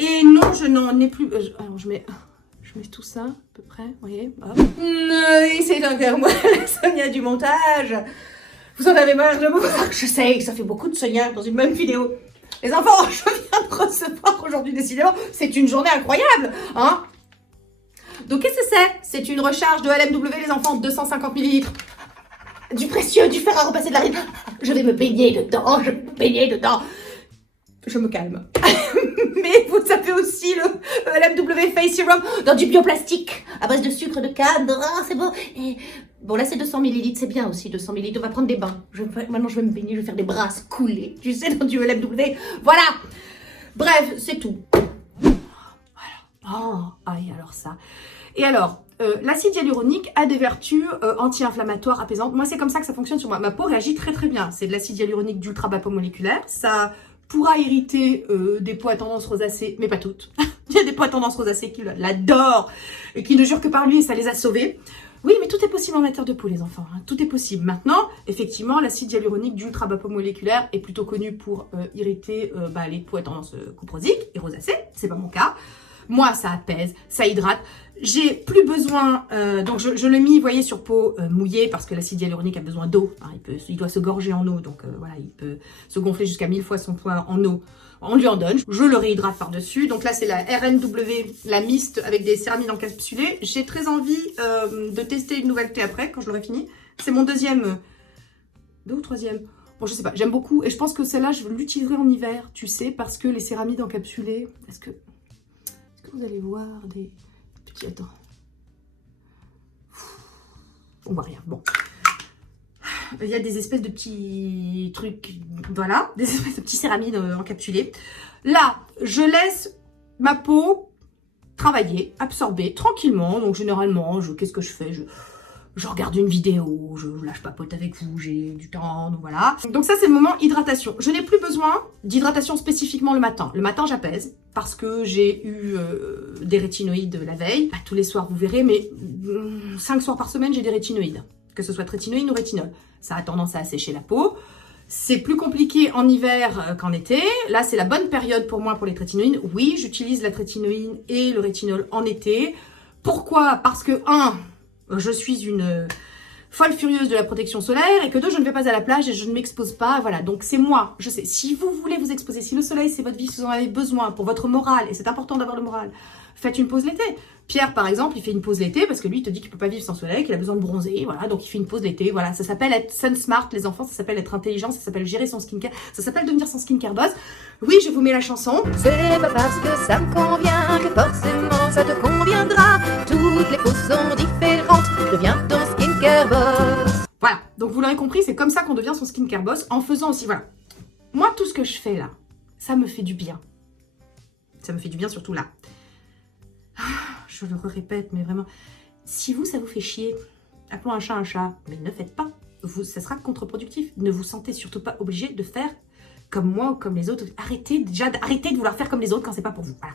Et non, je n'en ai plus... alors je mets tout ça, à peu près, vous voyez. Oui, c'est encore moi, la Sonia du montage. Vous en avez marre de me voir, je sais que ça fait beaucoup de Sonia dans une même vidéo. Les enfants, je viens de recevoir aujourd'hui, décidément, c'est une journée incroyable, hein. Donc, qu'est-ce que c'est? C'est une recharge de LMW, les enfants, 250 ml. Du précieux, du fer à repasser de la rime. Je vais me baigner dedans, je vais me baigner dedans. Je me calme. Mais vous avez aussi le LMW Face Serum dans du bioplastique à base de sucre de canne. Oh, c'est beau. Et bon, là, c'est 200 ml, c'est bien aussi, 200 ml. On va prendre des bains. Maintenant, je vais me baigner, je vais faire des brasses coulées. Tu sais, dans du LMW. Voilà. Bref, c'est tout. Oh, aïe, alors ça. Et alors, l'acide hyaluronique a des vertus anti-inflammatoires, apaisantes. Moi, c'est comme ça que ça fonctionne sur moi. Ma peau réagit très très bien. C'est de l'acide hyaluronique d'ultra bas moléculaire. Ça pourra irriter des peaux à tendance rosacée, mais pas toutes. Il y a des peaux à tendance rosacée qui l'adorent et qui ne jurent que par lui et ça les a sauvés. Oui, mais tout est possible en matière de peau, les enfants. Hein. Tout est possible. Maintenant, effectivement, l'acide hyaluronique d'ultra bas moléculaire est plutôt connu pour irriter les peaux à tendance cuprosique et rosacée. C'est pas mon cas. Moi, ça apaise, ça hydrate. J'ai plus besoin, donc je l'ai mis, vous voyez, sur peau mouillée parce que l'acide hyaluronique a besoin d'eau. Hein, il doit se gorger en eau, donc voilà, il peut se gonfler jusqu'à 1000 fois son poids en eau. On lui en donne, je le réhydrate par-dessus. Donc là, c'est la RNW, la mist avec des céramides encapsulées. J'ai très envie de tester une nouvelle thé après, quand je l'aurai fini. C'est mon deuxième, deux ou troisième. Bon, je sais pas, j'aime beaucoup. Et je pense que celle-là, je l'utiliserai en hiver, tu sais, parce que les céramides encapsulées, est-ce que vous allez voir des petits... Attends. On voit rien. Bon. Il y a des espèces de petits trucs, voilà, des espèces de petits céramides encapsulés. Là, je laisse ma peau travailler, absorber tranquillement. Donc généralement, qu'est-ce que je fais? Je regarde une vidéo, là je papote avec vous, j'ai du temps, donc voilà. Donc ça c'est le moment hydratation. Je n'ai plus besoin d'hydratation spécifiquement le matin. Le matin j'apaise parce que j'ai eu des rétinoïdes la veille. Pas tous les soirs vous verrez, mais 5 soirs par semaine j'ai des rétinoïdes. Que ce soit rétinoïde ou rétinol. Ça a tendance à assécher la peau. C'est plus compliqué en hiver qu'en été. Là c'est la bonne période pour moi pour les rétinoïdes. Oui, j'utilise la rétinoïde et le rétinol en été. Pourquoi? Parce que je suis une folle furieuse de la protection solaire et que 2, je ne vais pas à la plage et je ne m'expose pas. Voilà, donc c'est moi, je sais. Si vous voulez vous exposer, si le soleil c'est votre vie, si vous en avez besoin pour votre morale, et c'est important d'avoir le moral, faites une pause l'été. Pierre, par exemple, il fait une pause l'été parce que lui, il te dit qu'il ne peut pas vivre sans soleil, qu'il a besoin de bronzer. Voilà, donc il fait une pause l'été. Voilà, ça s'appelle être sun smart, les enfants, ça s'appelle être intelligent, ça s'appelle gérer son skincare, ça s'appelle devenir son skincare boss. Oui, je vous mets la chanson. C'est pas parce que ça me convient que forcément ça te conviendra. Toutes les peaux sont différentes, deviens ton skincare boss. Voilà, donc vous l'aurez compris, c'est comme ça qu'on devient son skincare boss, en faisant aussi, voilà. Moi, tout ce que je fais là, ça me fait du bien. Ça me fait du bien surtout là. Je le répète, mais vraiment, si vous, ça vous fait chier, appelons un chat, mais ne faites pas. Ça sera contre-productif. Ne vous sentez surtout pas obligé de faire comme moi ou comme les autres. Arrêtez de vouloir faire comme les autres quand c'est pas pour vous. Voilà.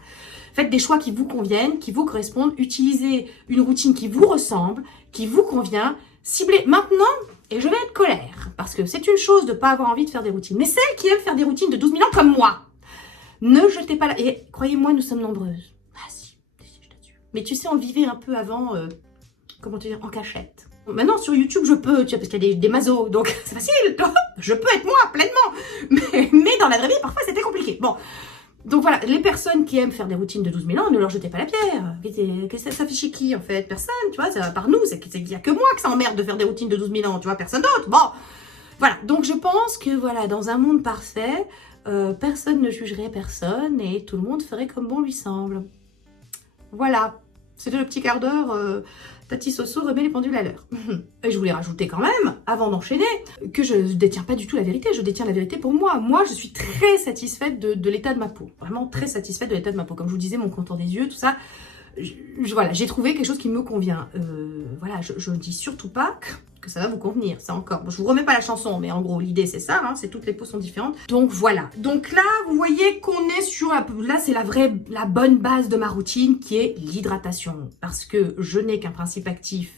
Faites des choix qui vous conviennent, qui vous correspondent. Utilisez une routine qui vous ressemble, qui vous convient. Ciblez maintenant, et je vais être colère, parce que c'est une chose de ne pas avoir envie de faire des routines. Mais celles qui aiment faire des routines de 12 000 ans comme moi, ne jetez pas la... Et croyez-moi, nous sommes nombreuses. Ah si, je t'assure. Mais tu sais, on vivait un peu avant, comment te dire, en cachette. Maintenant, sur YouTube, je peux, tu vois, parce qu'il y a des masos, donc c'est facile. je peux être moi, pleinement. Mais dans la vraie vie, parfois, c'était compliqué. Bon. Donc voilà, les personnes qui aiment faire des routines de 12 000 ans, ne leur jetez pas la pierre. Ça fait chez qui, en fait? Personne, tu vois, ça, par nous, il n'y a que moi que ça emmerde de faire des routines de 12 000 ans, tu vois, personne d'autre. Bon, voilà, donc je pense que, voilà, dans un monde parfait, personne ne jugerait personne et tout le monde ferait comme bon lui semble. Voilà, c'était le petit quart d'heure... Tati Soso remet les pendules à l'heure. Et je voulais rajouter quand même, avant d'enchaîner, que je ne détiens pas du tout la vérité. Je détiens la vérité pour moi. Moi, je suis très satisfaite de l'état de ma peau. Vraiment très satisfaite de l'état de ma peau. Comme je vous disais, mon contour des yeux, tout ça. Voilà, j'ai trouvé quelque chose qui me convient. Voilà, je ne dis surtout pas que ça va vous convenir, ça encore. Bon, je vous remets pas la chanson, mais en gros, l'idée c'est ça, hein, c'est toutes les peaux sont différentes. Donc voilà. Donc là, vous voyez qu'on est sur... Là, c'est la bonne base de ma routine qui est l'hydratation. Parce que je n'ai qu'un principe actif,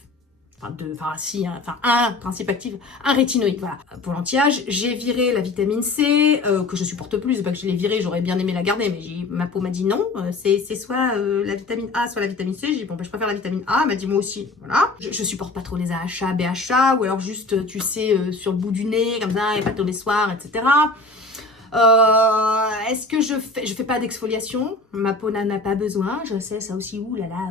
un principe actif, un rétinoïde, voilà. Pour l'anti-âge, j'ai viré la vitamine C, que je supporte plus, c'est pas que je l'ai virée, j'aurais bien aimé la garder, mais ma peau m'a dit non, c'est soit la vitamine A, soit la vitamine C, j'ai dit bon, ben, je préfère la vitamine A, elle m'a dit moi aussi, voilà. Je supporte pas trop les AHA, BHA, ou alors juste, tu sais, sur le bout du nez, comme ça, et pas tous les soirs, etc. Est-ce que je fais pas d'exfoliation? Ma peau n'en a pas besoin, je sais ça aussi,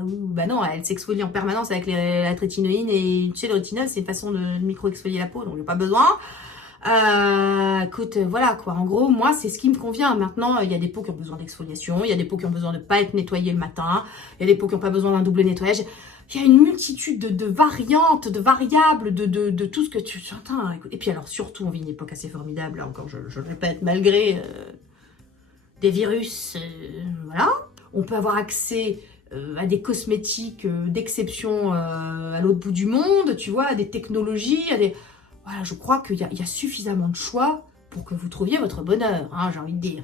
bah non, elle s'exfolie en permanence avec la rétinoïne et tu sais le rétinol c'est une façon de micro-exfolier la peau donc j'ai pas besoin. Écoute, voilà quoi, en gros moi c'est ce qui me convient. Maintenant il y a des peaux qui ont besoin d'exfoliation, il y a des peaux qui ont besoin de pas être nettoyées le matin, il y a des peaux qui n'ont pas besoin d'un double nettoyage. Il y a une multitude de variantes, de variables, de tout ce que tu entends. Et puis alors, surtout, on vit une époque assez formidable, là encore, je le répète, malgré des virus, voilà. On peut avoir accès à des cosmétiques d'exception à l'autre bout du monde, tu vois, à des technologies, à des... Voilà, je crois qu'il y a suffisamment de choix pour que vous trouviez votre bonheur, hein, j'ai envie de dire.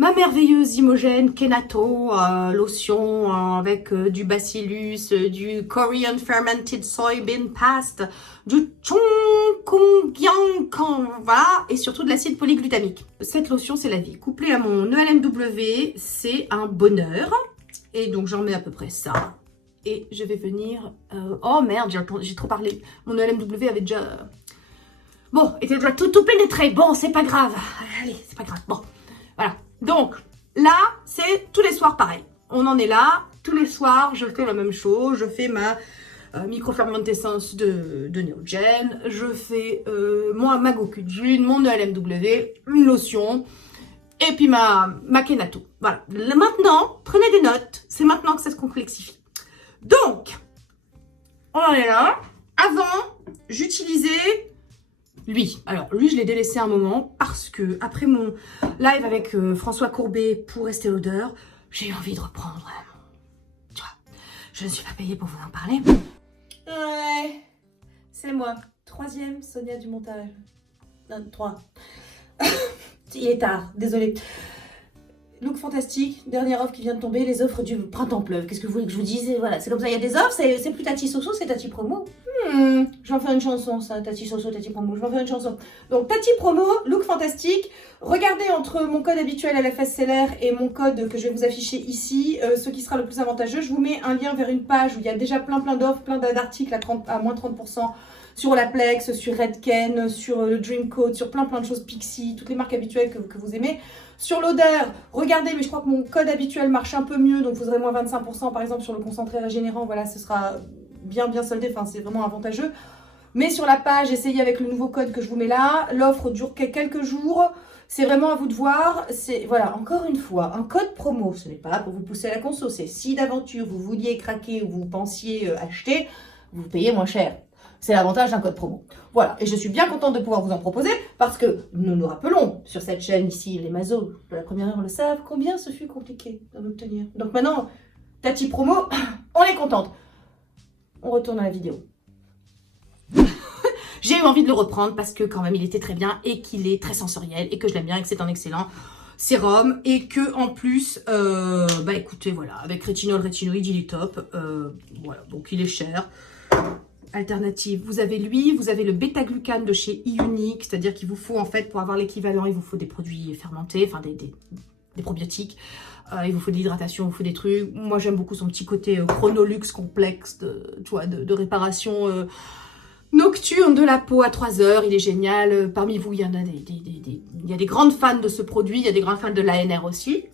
Ma merveilleuse Imogen Kenato, lotion avec du bacillus, du Korean Fermented Soybean Paste, du Chongkongyang, voilà, et surtout de l'acide polyglutamique. Cette lotion, c'est la vie. Couplée à mon ELMW, c'est un bonheur. Et donc, j'en mets à peu près ça. Et je vais venir... Oh merde, j'ai trop parlé. Mon ELMW avait déjà... Bon, était déjà tout pénétré. Bon, c'est pas grave. Allez, c'est pas grave. Bon, voilà. Donc, là, c'est tous les soirs pareil. On en est là. Tous les soirs, je fais la même chose. Je fais ma microfermentescence de Neogen. Je fais ma Gokujin, mon ELMW, une lotion. Et puis ma Kenato. Voilà. Maintenant, prenez des notes. C'est maintenant que ça se complexifie. Donc, on en est là. Avant, j'utilisais... lui. Alors, lui, je l'ai délaissé un moment parce que, après mon live avec François Courbet pour Estée Lauder, j'ai eu envie de reprendre. Tu vois, je ne suis pas payée pour vous en parler. Ouais, c'est moi. 3e Sonia du montage. Non, 3. Il est tard, désolée. Look fantastique, dernière offre qui vient de tomber, les offres du printemps pleuve. Qu'est-ce que vous voulez que je vous dise? Voilà, c'est comme ça, il y a des offres, c'est plus Tati Soso, c'est Tati Promo. Je vais en faire une chanson, ça, Tati Soso, Tati Promo, je vais en faire une chanson. Donc, Tati Promo, look fantastique. Regardez entre mon code habituel LFS Seller et mon code que je vais vous afficher ici, ce qui sera le plus avantageux. Je vous mets un lien vers une page où il y a déjà plein d'offres, plein d'articles à moins 30%. Sur l'Aplex, sur Redken, sur le Dreamcoat, sur plein de choses, Pixie, toutes les marques habituelles que vous aimez. Sur l'odeur, regardez, mais je crois que mon code habituel marche un peu mieux, donc vous aurez moins 25% par exemple sur le concentré régénérant, voilà, ce sera bien soldé, enfin c'est vraiment avantageux. Mais sur la page, essayez avec le nouveau code que je vous mets là, l'offre dure quelques jours, c'est vraiment à vous de voir. C'est, voilà, encore une fois, un code promo, ce n'est pas pour vous pousser à la conso, c'est si d'aventure vous vouliez craquer ou vous pensiez acheter, vous payez moins cher. C'est l'avantage d'un code promo. Voilà, et je suis bien contente de pouvoir vous en proposer parce que nous nous rappelons sur cette chaîne ici, les mazos de la première heure le savent, combien ce fut compliqué d'en obtenir. Donc maintenant, Tati Promo, on est contente. On retourne à la vidéo. J'ai eu envie de le reprendre parce que quand même il était très bien et qu'il est très sensoriel et que je l'aime bien et que c'est un excellent sérum et que en plus, bah écoutez, voilà, avec rétinol, rétinoïde, il est top. Voilà, donc il est cher. Alternative, vous avez lui, vous avez le bêta-glucane de chez iUnique, c'est-à-dire qu'il vous faut en fait, pour avoir l'équivalent, il vous faut des produits fermentés, enfin des probiotiques, il vous faut de l'hydratation, il vous faut des trucs. Moi j'aime beaucoup son petit côté chronolux complexe de réparation Nocturne de la peau à 3 heures, il est génial. Parmi vous, il y en a il y a des grandes fans de ce produit, il y a des grands fans de l'ANR aussi,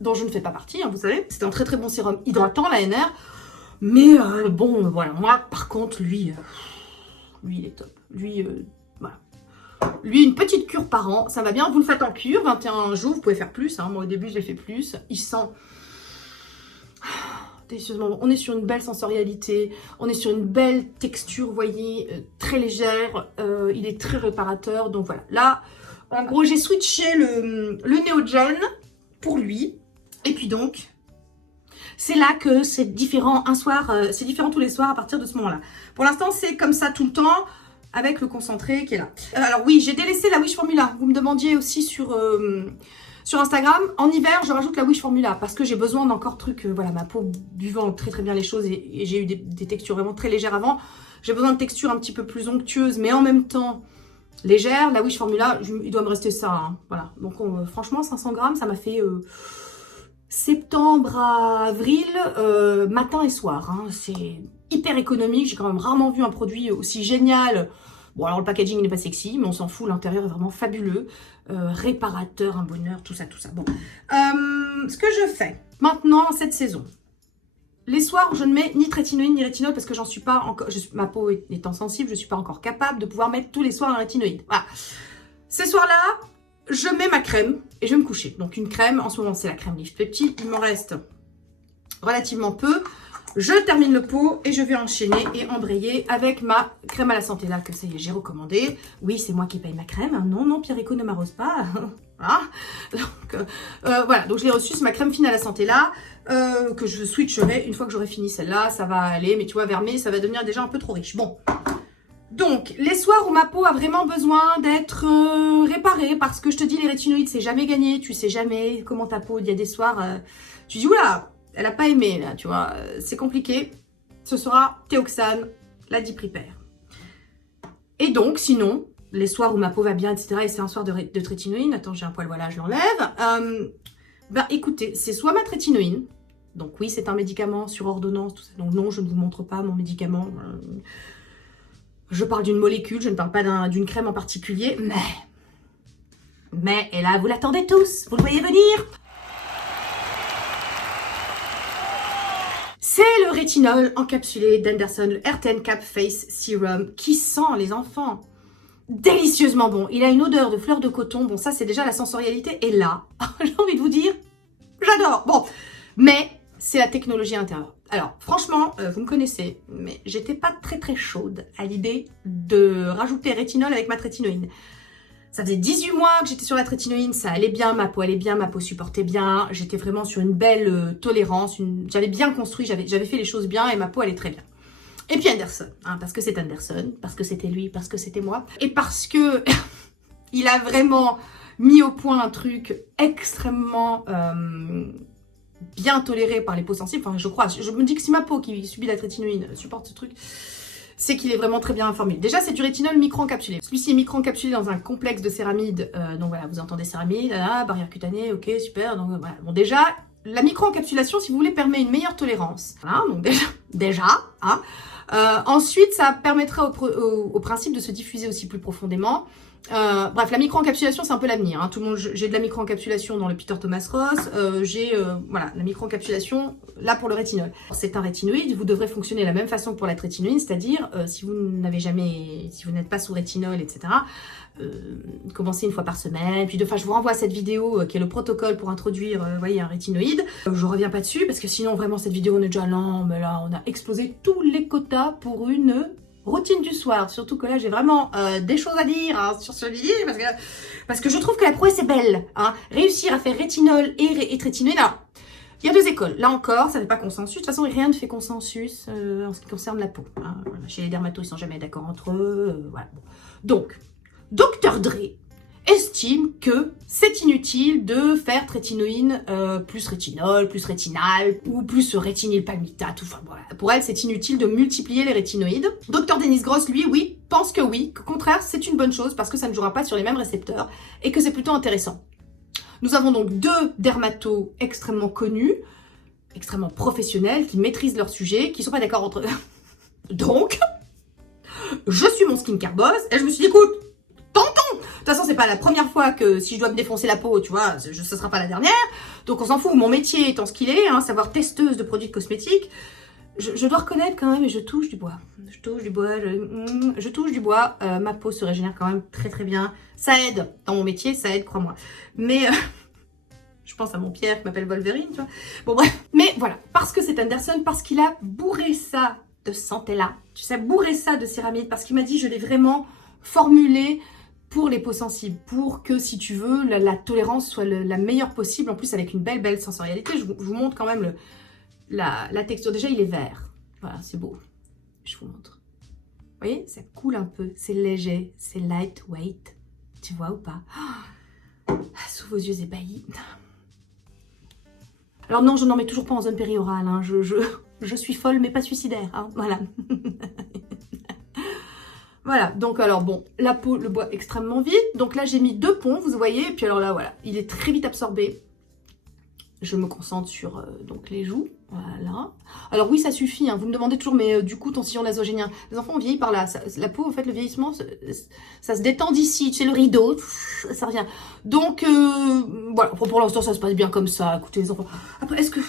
dont je ne fais pas partie, hein, vous savez. C'est un très très bon sérum hydratant, l'ANR. Mais bon, voilà, moi, par contre, lui, il est top. Lui, voilà. Lui, une petite cure par an, ça va bien. Vous le faites en cure, 21 jours, vous pouvez faire plus. Hein. Moi, au début, je l'ai fait plus. Il sent délicieusement. On est sur une belle sensorialité, on est sur une belle texture, vous voyez, très légère. Il est très réparateur. Donc voilà, là, en gros, j'ai switché le Neogen pour lui. Et puis donc, c'est là que c'est différent un soir, c'est différent tous les soirs à partir de ce moment-là. Pour l'instant, c'est comme ça tout le temps, avec le concentré qui est là. Alors oui, j'ai délaissé la Wish Formula. Vous me demandiez aussi sur Instagram. En hiver, je rajoute la Wish Formula parce que j'ai besoin d'encore trucs. Voilà, ma peau buvant très très bien les choses et j'ai eu des textures vraiment très légères avant. J'ai besoin de textures un petit peu plus onctueuses, mais en même temps légères. La Wish Formula, il doit me rester ça. Hein. Voilà. Donc franchement, 500 grammes, ça m'a fait septembre à avril, matin et soir. Hein. C'est hyper économique. J'ai quand même rarement vu un produit aussi génial. Bon, alors le packaging n'est pas sexy, mais on s'en fout. L'intérieur est vraiment fabuleux. Réparateur, un bonheur, tout ça, tout ça. Bon, ce que je fais maintenant cette saison, les soirs où je ne mets ni trétinoïde ni rétinol parce que j'en suis pas encore, ma peau étant sensible, je suis pas encore capable de pouvoir mettre tous les soirs un rétinoïde. Voilà. Ces soirs-là, je mets ma crème et je vais me coucher. Donc une crème, en ce moment c'est la crème Lift Petit, il m'en reste relativement peu. Je termine le pot et je vais enchaîner et embrayer avec ma crème à la santé là que ça y est, j'ai recommandé. Oui, c'est moi qui paye ma crème. Non, non, Pierrico ne m'arrose pas. Voilà. Donc, voilà, donc je l'ai reçue, c'est ma crème fine à la santé là que je switcherai une fois que j'aurai fini celle-là. Ça va aller, mais tu vois, vers mai, ça va devenir déjà un peu trop riche. Bon. Donc, les soirs où ma peau a vraiment besoin d'être réparée, parce que je te dis, les rétinoïdes, c'est jamais gagné, tu sais jamais comment ta peau, il y a des soirs, tu dis, oula, elle a pas aimé, là, tu vois, c'est compliqué. Ce sera Théoxane, la dipripère. Et donc, sinon, les soirs où ma peau va bien, etc., et c'est un soir de trétinoïne, attends, j'ai un poil, voilà, je l'enlève. Ben, écoutez, c'est soit ma trétinoïne, donc oui, c'est un médicament sur ordonnance, tout ça, donc non, je ne vous montre pas mon médicament, je parle d'une molécule, je ne parle pas d'une crème en particulier, mais, et là, vous l'attendez tous, vous le voyez venir. C'est le rétinol encapsulé d'Anderson, le R10 Cap Face Serum, qui sent, les enfants, délicieusement bon. Il a une odeur de fleur de coton, bon ça c'est déjà la sensorialité, et là, j'ai envie de vous dire, j'adore. Bon, mais c'est la technologie intérieure. Alors, franchement, vous me connaissez, mais j'étais pas très très chaude à l'idée de rajouter rétinol avec ma trétinoïne. Ça faisait 18 mois que j'étais sur la trétinoïne, ça allait bien, ma peau allait bien, ma peau supportait bien. J'étais vraiment sur une belle tolérance, j'avais bien construit, j'avais fait les choses bien et ma peau allait très bien. Et puis Anderson, hein, parce que c'est Anderson, parce que c'était lui, parce que c'était moi, et parce que il a vraiment mis au point un truc extrêmement bien toléré par les peaux sensibles. Enfin, je crois, je me dis que si ma peau qui subit la trétinoïne supporte ce truc, c'est qu'il est vraiment très bien informé. Déjà, c'est du rétinol micro-encapsulé. Celui-ci est micro-encapsulé dans un complexe de céramides. Donc voilà, vous entendez céramide, barrière cutanée, ok, super. Donc voilà. Bon, déjà, la micro-encapsulation, si vous voulez, permet une meilleure tolérance. Voilà, donc déjà, hein. Ensuite, ça permettra au principe de se diffuser aussi plus profondément. Bref, la micro-encapsulation, c'est un peu l'avenir. Hein. Tout le monde, j'ai de la micro-encapsulation dans le Peter Thomas Ross. J'ai voilà, la micro-encapsulation là pour le rétinol. C'est un rétinoïde, vous devrez fonctionner de la même façon que pour la trétinoïne, c'est-à-dire si vous n'êtes pas sous rétinol, etc. Commencez une fois par semaine. Puis je vous renvoie à cette vidéo qui est le protocole pour introduire, voyez, un rétinoïde. Je reviens pas dessus parce que sinon vraiment cette vidéo on est déjà lent, mais là on a explosé tous les quotas pour une routine du soir, surtout que là j'ai vraiment des choses à dire hein, sur ce livre parce que je trouve que la prouesse est belle. Hein. Réussir à faire rétinol et trétinoïde, alors il y a deux écoles. Là encore, ça ne fait pas consensus. De toute façon, rien ne fait consensus en ce qui concerne la peau. Hein. Voilà. Chez les dermatos, ils sont jamais d'accord entre eux. Voilà. Donc, Dr Dre estime que c'est inutile de faire trétinoïne plus rétinol, plus rétinal ou plus rétinylpalmitate. Enfin, voilà. Pour elle, c'est inutile de multiplier les rétinoïdes. Dr Dennis Gross, lui, oui, pense que oui, qu'au contraire, c'est une bonne chose parce que ça ne jouera pas sur les mêmes récepteurs et que c'est plutôt intéressant. Nous avons donc deux dermatos extrêmement connus, extrêmement professionnels, qui maîtrisent leur sujet, qui ne sont pas d'accord entre eux. Donc, je suis mon skincare boss, et je me suis dit, écoute, tentons. De toute façon, c'est pas la première fois que si je dois me défoncer la peau, tu vois, ce sera pas la dernière. Donc on s'en fout, mon métier étant ce qu'il est, hein, savoir testeuse de produits cosmétiques, je dois reconnaître quand même, et je touche du bois. Je touche du bois, ma peau se régénère quand même très très bien. Ça aide, dans mon métier, ça aide, crois-moi. Mais je pense à mon Pierre qui m'appelle Wolverine, tu vois. Bon bref, mais voilà, parce que c'est Anderson, parce qu'il a bourré ça de santé-là, tu sais, bourré ça de céramide, parce qu'il m'a dit, je l'ai vraiment formulé pour les peaux sensibles, pour que, si tu veux, la tolérance soit la meilleure possible, en plus avec une belle sensorialité. Je vous montre quand même la texture. Déjà, il est vert. Voilà, c'est beau. Je vous montre. Vous voyez, ça coule un peu. C'est léger, c'est lightweight. Tu vois ou pas? Sous vos yeux ébahis. Alors non, je n'en mets toujours pas en zone périorale. Hein. Je suis folle, mais pas suicidaire. Hein. Voilà. Voilà, donc alors bon, la peau le boit extrêmement vite. Donc là, j'ai mis 2 ponts, vous voyez. Et puis alors là, voilà, il est très vite absorbé. Je me concentre sur donc les joues. Voilà. Alors oui, ça suffit. Hein. Vous me demandez toujours, mais du coup, ton sillon nasogénien. Les enfants, on vieillit par là. La peau, en fait, le vieillissement, ça se détend d'ici. Tu sais, le rideau, ça revient. Donc, voilà. Pour l'instant, ça se passe bien comme ça. Écoutez, les enfants. Après, est-ce que...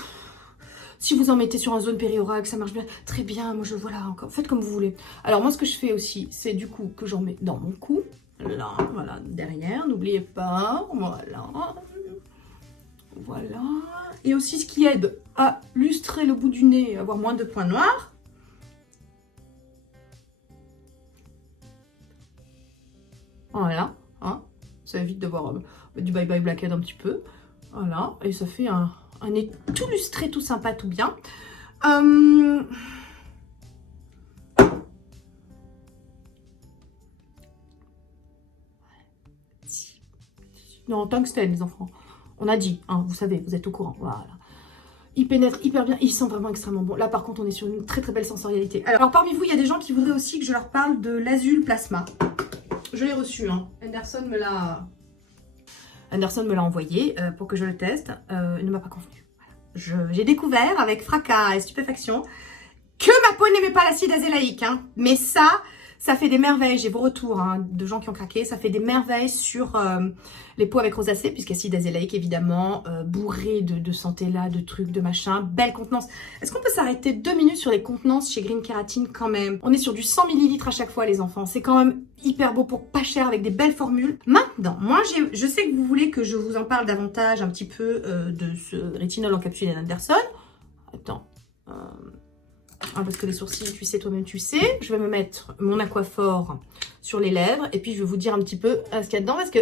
Si vous en mettez sur un zone périorale, que ça marche bien, très bien, moi je voilà, encore, faites comme vous voulez. Alors moi ce que je fais aussi, c'est du coup que j'en mets dans mon cou, là, voilà, derrière, n'oubliez pas, voilà, voilà. Et aussi ce qui aide à lustrer le bout du nez, avoir moins de points noirs. Voilà, hein, ça évite d'avoir du bye bye blackhead un petit peu, voilà, et ça fait un nez tout lustré, tout sympa, tout bien. Non, tungstène, les enfants. On a dit, hein, vous savez, vous êtes au courant. Voilà. Il pénètre hyper bien, il sent vraiment extrêmement bon. Là, par contre, on est sur une très belle sensorialité. Alors, parmi vous, il y a des gens qui voudraient aussi que je leur parle de l'Azul Plasma. Je l'ai reçu, hein. Anderson me l'a envoyé pour que je le teste. Il ne m'a pas convenu. J'ai découvert avec fracas et stupéfaction que ma peau n'aimait pas l'acide azélaïque. Hein. Mais ça fait des merveilles. J'ai vos retours hein, de gens qui ont craqué. Ça fait des merveilles sur les peaux avec rosacée, puisqu'acide azélaïque, évidemment, bourré de santé là, de trucs, de machin. Belle contenance. Est-ce qu'on peut s'arrêter 2 minutes sur les contenances chez Green Kératine quand même? On est sur du 100 ml à chaque fois, les enfants. C'est quand même hyper beau pour pas cher, avec des belles formules. Maintenant, moi, je sais que vous voulez que je vous en parle davantage un petit peu de ce rétinol encapsulé d'Anderson. Attends. Parce que les sourcils, tu sais, toi-même, tu sais. Je vais me mettre mon aquaphor sur les lèvres. Et puis, je vais vous dire un petit peu ce qu'il y a dedans. Parce que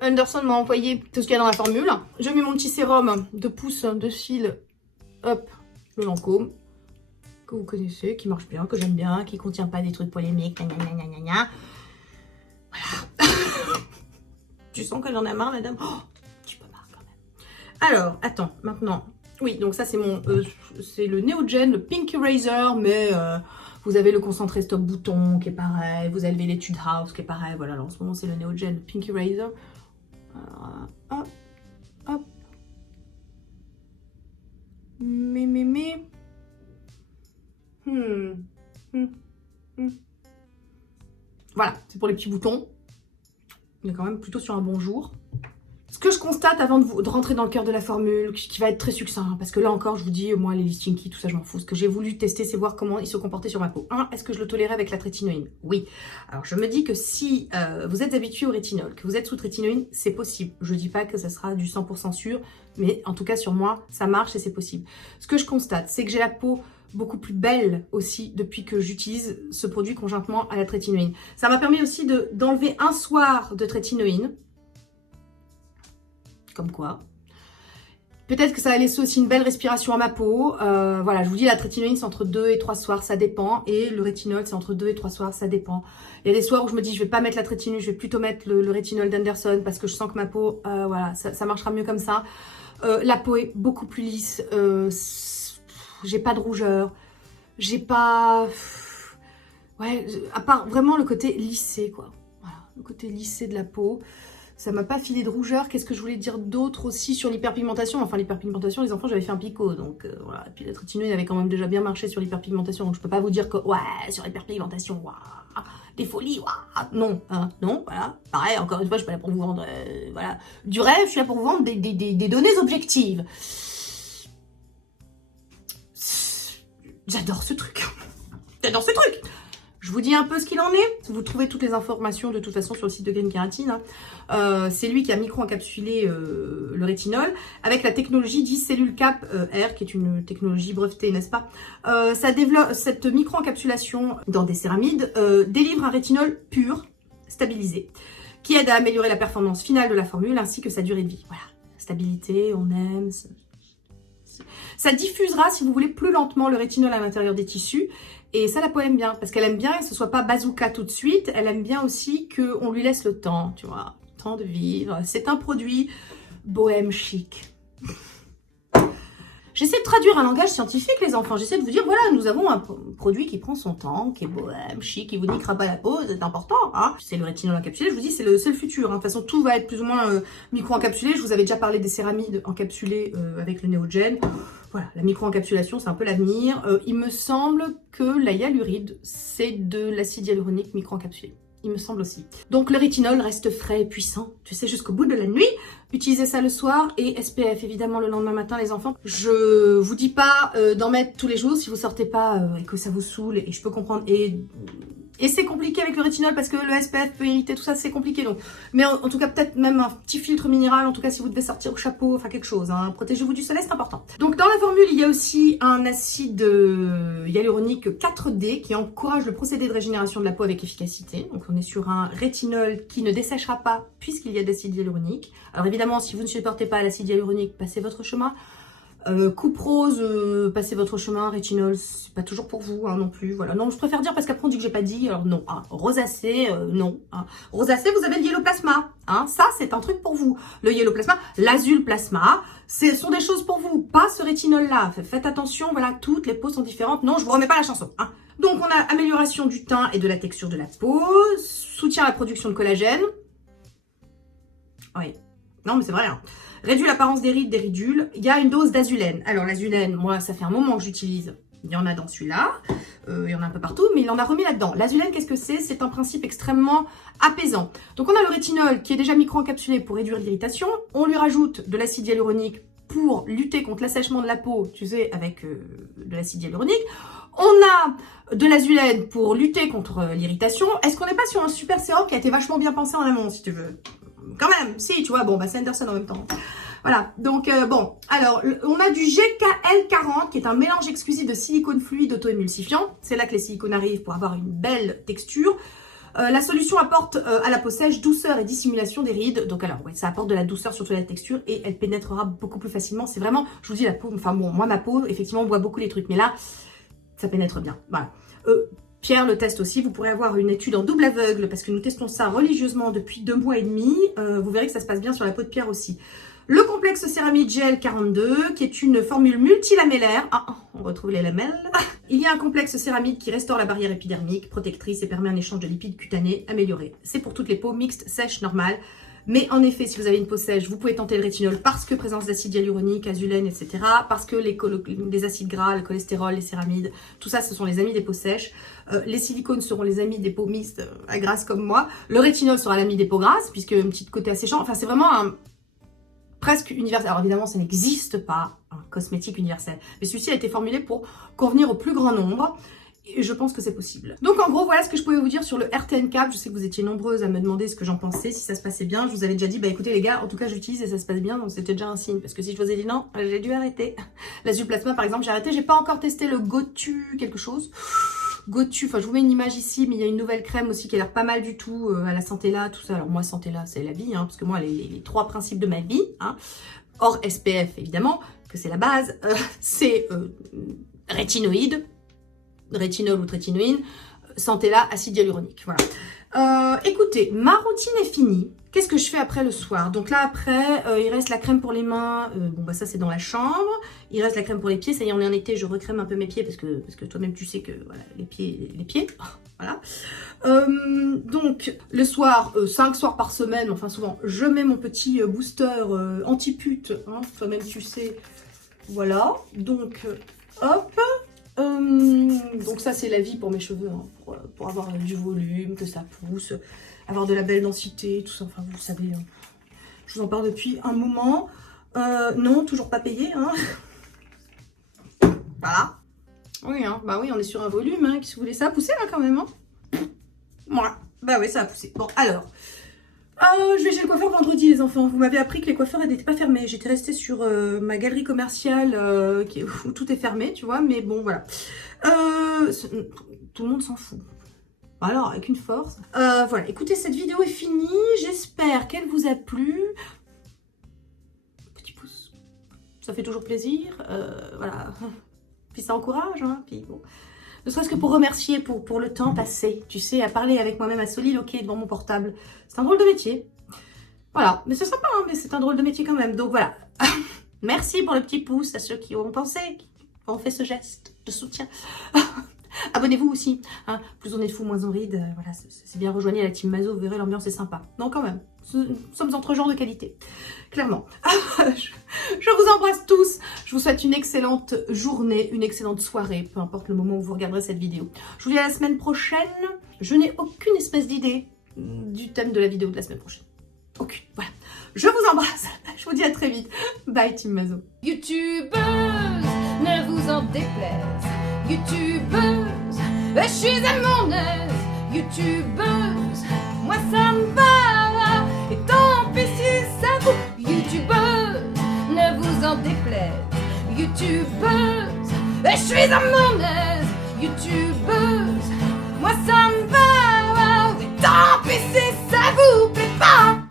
Anderson m'a envoyé tout ce qu'il y a dans la formule. Je mets mon petit sérum de pouce de cils. Hop, le Lancôme. Que vous connaissez, qui marche bien, que j'aime bien, qui ne contient pas des trucs polémiques. Gna, gna, gna, gna, gna. Voilà. Tu sens qu'elle en a marre, madame? Oh, tu peux marre quand même. Alors, attends, maintenant... Oui, donc ça c'est c'est le Neogen, le Pink Eraser, mais vous avez le concentré Stop Bouton qui est pareil, vous avez l'Etude House qui est pareil, voilà, alors en ce moment c'est le Neogen, le Pink Eraser. Hop, hop. Mais. Voilà, c'est pour les petits boutons. On est quand même plutôt sur un bon jour. Ce que je constate avant de rentrer dans le cœur de la formule, qui va être très succinct, hein, parce que là encore, je vous dis, moi, les Listinky, tout ça, je m'en fous. Ce que j'ai voulu tester, c'est voir comment il se comportait sur ma peau. Est-ce que je le tolérais avec la trétinoïne? Oui. Alors, je me dis que si vous êtes habitué au rétinol, que vous êtes sous trétinoïne, c'est possible. Je dis pas que ça sera du 100% sûr, mais en tout cas, sur moi, ça marche et c'est possible. Ce que je constate, c'est que j'ai la peau beaucoup plus belle aussi depuis que j'utilise ce produit conjointement à la trétinoïne. Ça m'a permis aussi d'enlever un soir de trétinoïne. Comme quoi. Peut-être que ça va laisser aussi une belle respiration à ma peau. Voilà, je vous dis, la trétinoïne, c'est entre 2 et 3 soirs, ça dépend. Et le rétinol, c'est entre 2 et 3 soirs, ça dépend. Il y a des soirs où je me dis, je vais pas mettre la trétinoïne, je vais plutôt mettre le rétinol d'Anderson parce que je sens que ma peau, voilà, ça marchera mieux comme ça. La peau est beaucoup plus lisse. J'ai pas de rougeur. J'ai pas... Ouais, à part vraiment le côté lissé, quoi. Voilà, le côté lissé de la peau. Ça m'a pas filé de rougeur. Qu'est-ce que je voulais dire d'autre aussi sur l'hyperpigmentation? Enfin, l'hyperpigmentation, les enfants, j'avais fait un picot. Donc, voilà. Et puis, la trétinoïde avait quand même déjà bien marché sur l'hyperpigmentation. Donc, je peux pas vous dire que, ouais, sur l'hyperpigmentation, waouh, des folies, waouh. Non, hein, non, voilà. Pareil, encore une fois, je suis pas là pour vous vendre, voilà, du rêve. Je suis là pour vous vendre des données objectives. J'adore ce truc. J'adore ce truc. Je vous dis un peu ce qu'il en est. Vous trouvez toutes les informations de toute façon sur le site de Green Kératine. C'est lui qui a micro-encapsulé le rétinol avec la technologie 10 cellules cap R, qui est une technologie brevetée, n'est-ce pas? Ça développe cette micro-encapsulation dans des céramides, délivre un rétinol pur, stabilisé, qui aide à améliorer la performance finale de la formule ainsi que sa durée de vie. Voilà, stabilité, on aime. Ça diffusera, si vous voulez, plus lentement le rétinol à l'intérieur des tissus. Et ça, la peau aime bien, parce qu'elle aime bien que ce soit pas bazooka tout de suite. Elle aime bien aussi qu'on lui laisse le temps, tu vois, le temps de vivre. C'est un produit bohème chic. J'essaie de traduire un langage scientifique, les enfants. J'essaie de vous dire, voilà, nous avons un produit qui prend son temps, qui est bohème, chic, qui vous niquera pas la peau, c'est important. Hein. C'est le rétinol encapsulé, je vous dis, c'est le futur. Hein. De toute façon, tout va être plus ou moins micro-encapsulé. Je vous avais déjà parlé des céramides encapsulées avec le néogène. Voilà, la micro-encapsulation, c'est un peu l'avenir. Il me semble que la hyaluride, c'est de l'acide hyaluronique micro-encapsulé. Il me semble aussi. Donc le rétinol reste frais et puissant, tu sais, jusqu'au bout de la nuit. Utilisez ça le soir et SPF évidemment le lendemain matin, les enfants. Je vous dis pas d'en mettre tous les jours si vous sortez pas et que ça vous saoule, et je peux comprendre. Et c'est compliqué avec le rétinol parce que le SPF peut irriter, tout ça, c'est compliqué. Donc, mais en tout cas, peut-être même un petit filtre minéral, en tout cas si vous devez sortir au chapeau, enfin quelque chose. Hein. Protégez-vous du soleil, c'est important. Donc dans la formule, il y a aussi un acide hyaluronique 4D qui encourage le procédé de régénération de la peau avec efficacité. Donc on est sur un rétinol qui ne desséchera pas puisqu'il y a de l'acide hyaluronique. Alors évidemment, si vous ne supportez pas l'acide hyaluronique, passez votre chemin. Coupe rose, passez votre chemin. Rétinol, c'est pas toujours pour vous hein, non plus. Voilà, non, je préfère dire parce qu'après on dit que j'ai pas dit. Alors non, hein. Rosacée, non. Hein. Rosacée, vous avez le hyaloplasma. Hein. Ça, c'est un truc pour vous. Le hyaloplasma, l'azulplasma, ce sont des choses pour vous. Pas ce rétinol-là. Faites attention, voilà, toutes les peaux sont différentes. Non, je vous remets pas la chanson. Hein. Donc on a amélioration du teint et de la texture de la peau, soutien à la production de collagène. Oui. Non, mais c'est vrai. Hein. Réduit l'apparence des rides, des ridules. Il y a une dose d'azulène. Alors l'azulène, moi, ça fait un moment que j'utilise. Il y en a dans celui-là. Il y en a un peu partout, mais il en a remis là-dedans. L'azulène, qu'est-ce que c'est? C'est un principe extrêmement apaisant. Donc on a le rétinol qui est déjà micro-encapsulé pour réduire l'irritation. On lui rajoute de l'acide hyaluronique pour lutter contre l'assèchement de la peau, tu sais, avec de l'acide hyaluronique. On a de l'azulène pour lutter contre l'irritation. Est-ce qu'on n'est pas sur un super sérum qui a été vachement bien pensé en amont, si tu veux? Quand même, si, tu vois, bon, bah c'est Anderson en même temps. Voilà, donc bon, alors, on a du GKL40, qui est un mélange exclusif de silicone fluide auto-émulsifiant. C'est là que les silicones arrivent pour avoir une belle texture. La solution apporte à la peau sèche douceur et dissimulation des rides. Donc alors, ouais, ça apporte de la douceur, surtout la texture, et elle pénétrera beaucoup plus facilement. C'est vraiment, je vous dis, la peau, enfin bon, moi, ma peau, effectivement, on voit beaucoup les trucs, mais là, ça pénètre bien. Voilà. Pierre le teste aussi, vous pourrez avoir une étude en double aveugle parce que nous testons ça religieusement depuis 2 mois et demi. Vous verrez que ça se passe bien sur la peau de Pierre aussi. Le complexe céramique GL42 qui est une formule multilamellaire. Ah, on retrouve les lamelles. Il y a un complexe céramique qui restaure la barrière épidermique, protectrice et permet un échange de lipides cutanés amélioré. C'est pour toutes les peaux mixtes, sèches, normales. Mais en effet, si vous avez une peau sèche, vous pouvez tenter le rétinol parce que présence d'acide hyaluronique, azulène, etc. Parce que les acides gras, le cholestérol, les céramides, tout ça, ce sont les amis des peaux sèches. Les silicones seront les amis des peaux mixtes à grasses comme moi. Le rétinol sera l'ami des peaux grasses, puisque un petit côté asséchant. Enfin, c'est vraiment un presque universel. Alors évidemment, ça n'existe pas, un cosmétique universel. Mais celui-ci a été formulé pour convenir au plus grand nombre. Et je pense que c'est possible. Donc en gros, voilà ce que je pouvais vous dire sur le RTN Cap. Je sais que vous étiez nombreuses à me demander ce que j'en pensais, si ça se passait bien. Je vous avais déjà dit, bah écoutez les gars, en tout cas j'utilise et ça se passe bien, donc c'était déjà un signe. Parce que si je vous ai dit non, j'ai dû arrêter. L'azulplasma par exemple, j'ai arrêté. J'ai pas encore testé le Gotu quelque chose. Gotu, enfin je vous mets une image ici, mais il y a une nouvelle crème aussi qui a l'air pas mal du tout à la santé là, tout ça. Alors moi santé là, c'est la vie, hein, parce que moi les 3 principes de ma vie, hein, hors SPF évidemment, que c'est la base, c'est rétinoïde, rétinol ou trétinoïne, santé là, acide hyaluronique. Voilà. Écoutez, ma routine est finie. Qu'est-ce que je fais après le soir? Donc là, après, il reste la crème pour les mains. Bon, bah ça, c'est dans la chambre. Il reste la crème pour les pieds. Ça y est, on est en été, je recrème un peu mes pieds parce que toi-même, tu sais que, voilà, les pieds, voilà. Donc, le soir, 5 soirs par semaine, enfin souvent, je mets mon petit booster anti-pute. Hein, toi-même, tu sais. Voilà. Donc, hop. Donc ça, c'est la vie pour mes cheveux, hein, pour avoir du volume, que ça pousse, avoir de la belle densité, tout ça, enfin vous savez, hein. Je vous en parle depuis un moment. Non, toujours pas payé, hein. Voilà. Oui, hein, bah oui, on est sur un volume, hein, qu'est-ce que vous voulez, ça a poussé là quand même, hein. Voilà, bah oui, ça a poussé. Bon, alors, je vais chez le coiffeur vendredi, les enfants. Vous m'avez appris que les coiffeurs n'étaient pas fermés. J'étais restée sur ma galerie commerciale où tout est fermé, tu vois, mais bon, voilà. Tout le monde s'en fout. Alors, avec une force. Voilà, écoutez, cette vidéo est finie. J'espère qu'elle vous a plu. Petit pouce. Ça fait toujours plaisir. Voilà. Puis ça encourage, hein. Puis bon. Ne serait-ce que pour remercier pour le temps passé. Tu sais, à parler avec moi-même, à soliloquer devant mon portable. C'est un drôle de métier. Voilà. Mais c'est sympa, hein, mais c'est un drôle de métier quand même. Donc voilà. Merci pour le petit pouce à ceux qui ont pensé, qui ont fait ce geste de soutien. Abonnez-vous aussi, hein. Plus on est de fous, moins on ride. Voilà, c'est bien, rejoignez la team Mazo, vous verrez, l'ambiance est sympa. Non, quand même, nous sommes entre gens de qualité, clairement. Je vous embrasse tous, je vous souhaite une excellente journée, une excellente soirée, peu importe le moment où vous regarderez cette vidéo. Je vous dis à la semaine prochaine, je n'ai aucune espèce d'idée du thème de la vidéo de la semaine prochaine. Aucune, voilà. Je vous embrasse, je vous dis à très vite. Bye team Mazo. YouTubeuse, ne vous en déplaise. YouTubeuse, je suis à mon aise. YouTubeuse, moi ça me va. Et tant pis si ça vous. YouTubeuse, ne vous en déplaise. YouTubeuse, je suis à mon aise. YouTubeuse, moi ça me va. Et tant pis si ça vous plaît pas.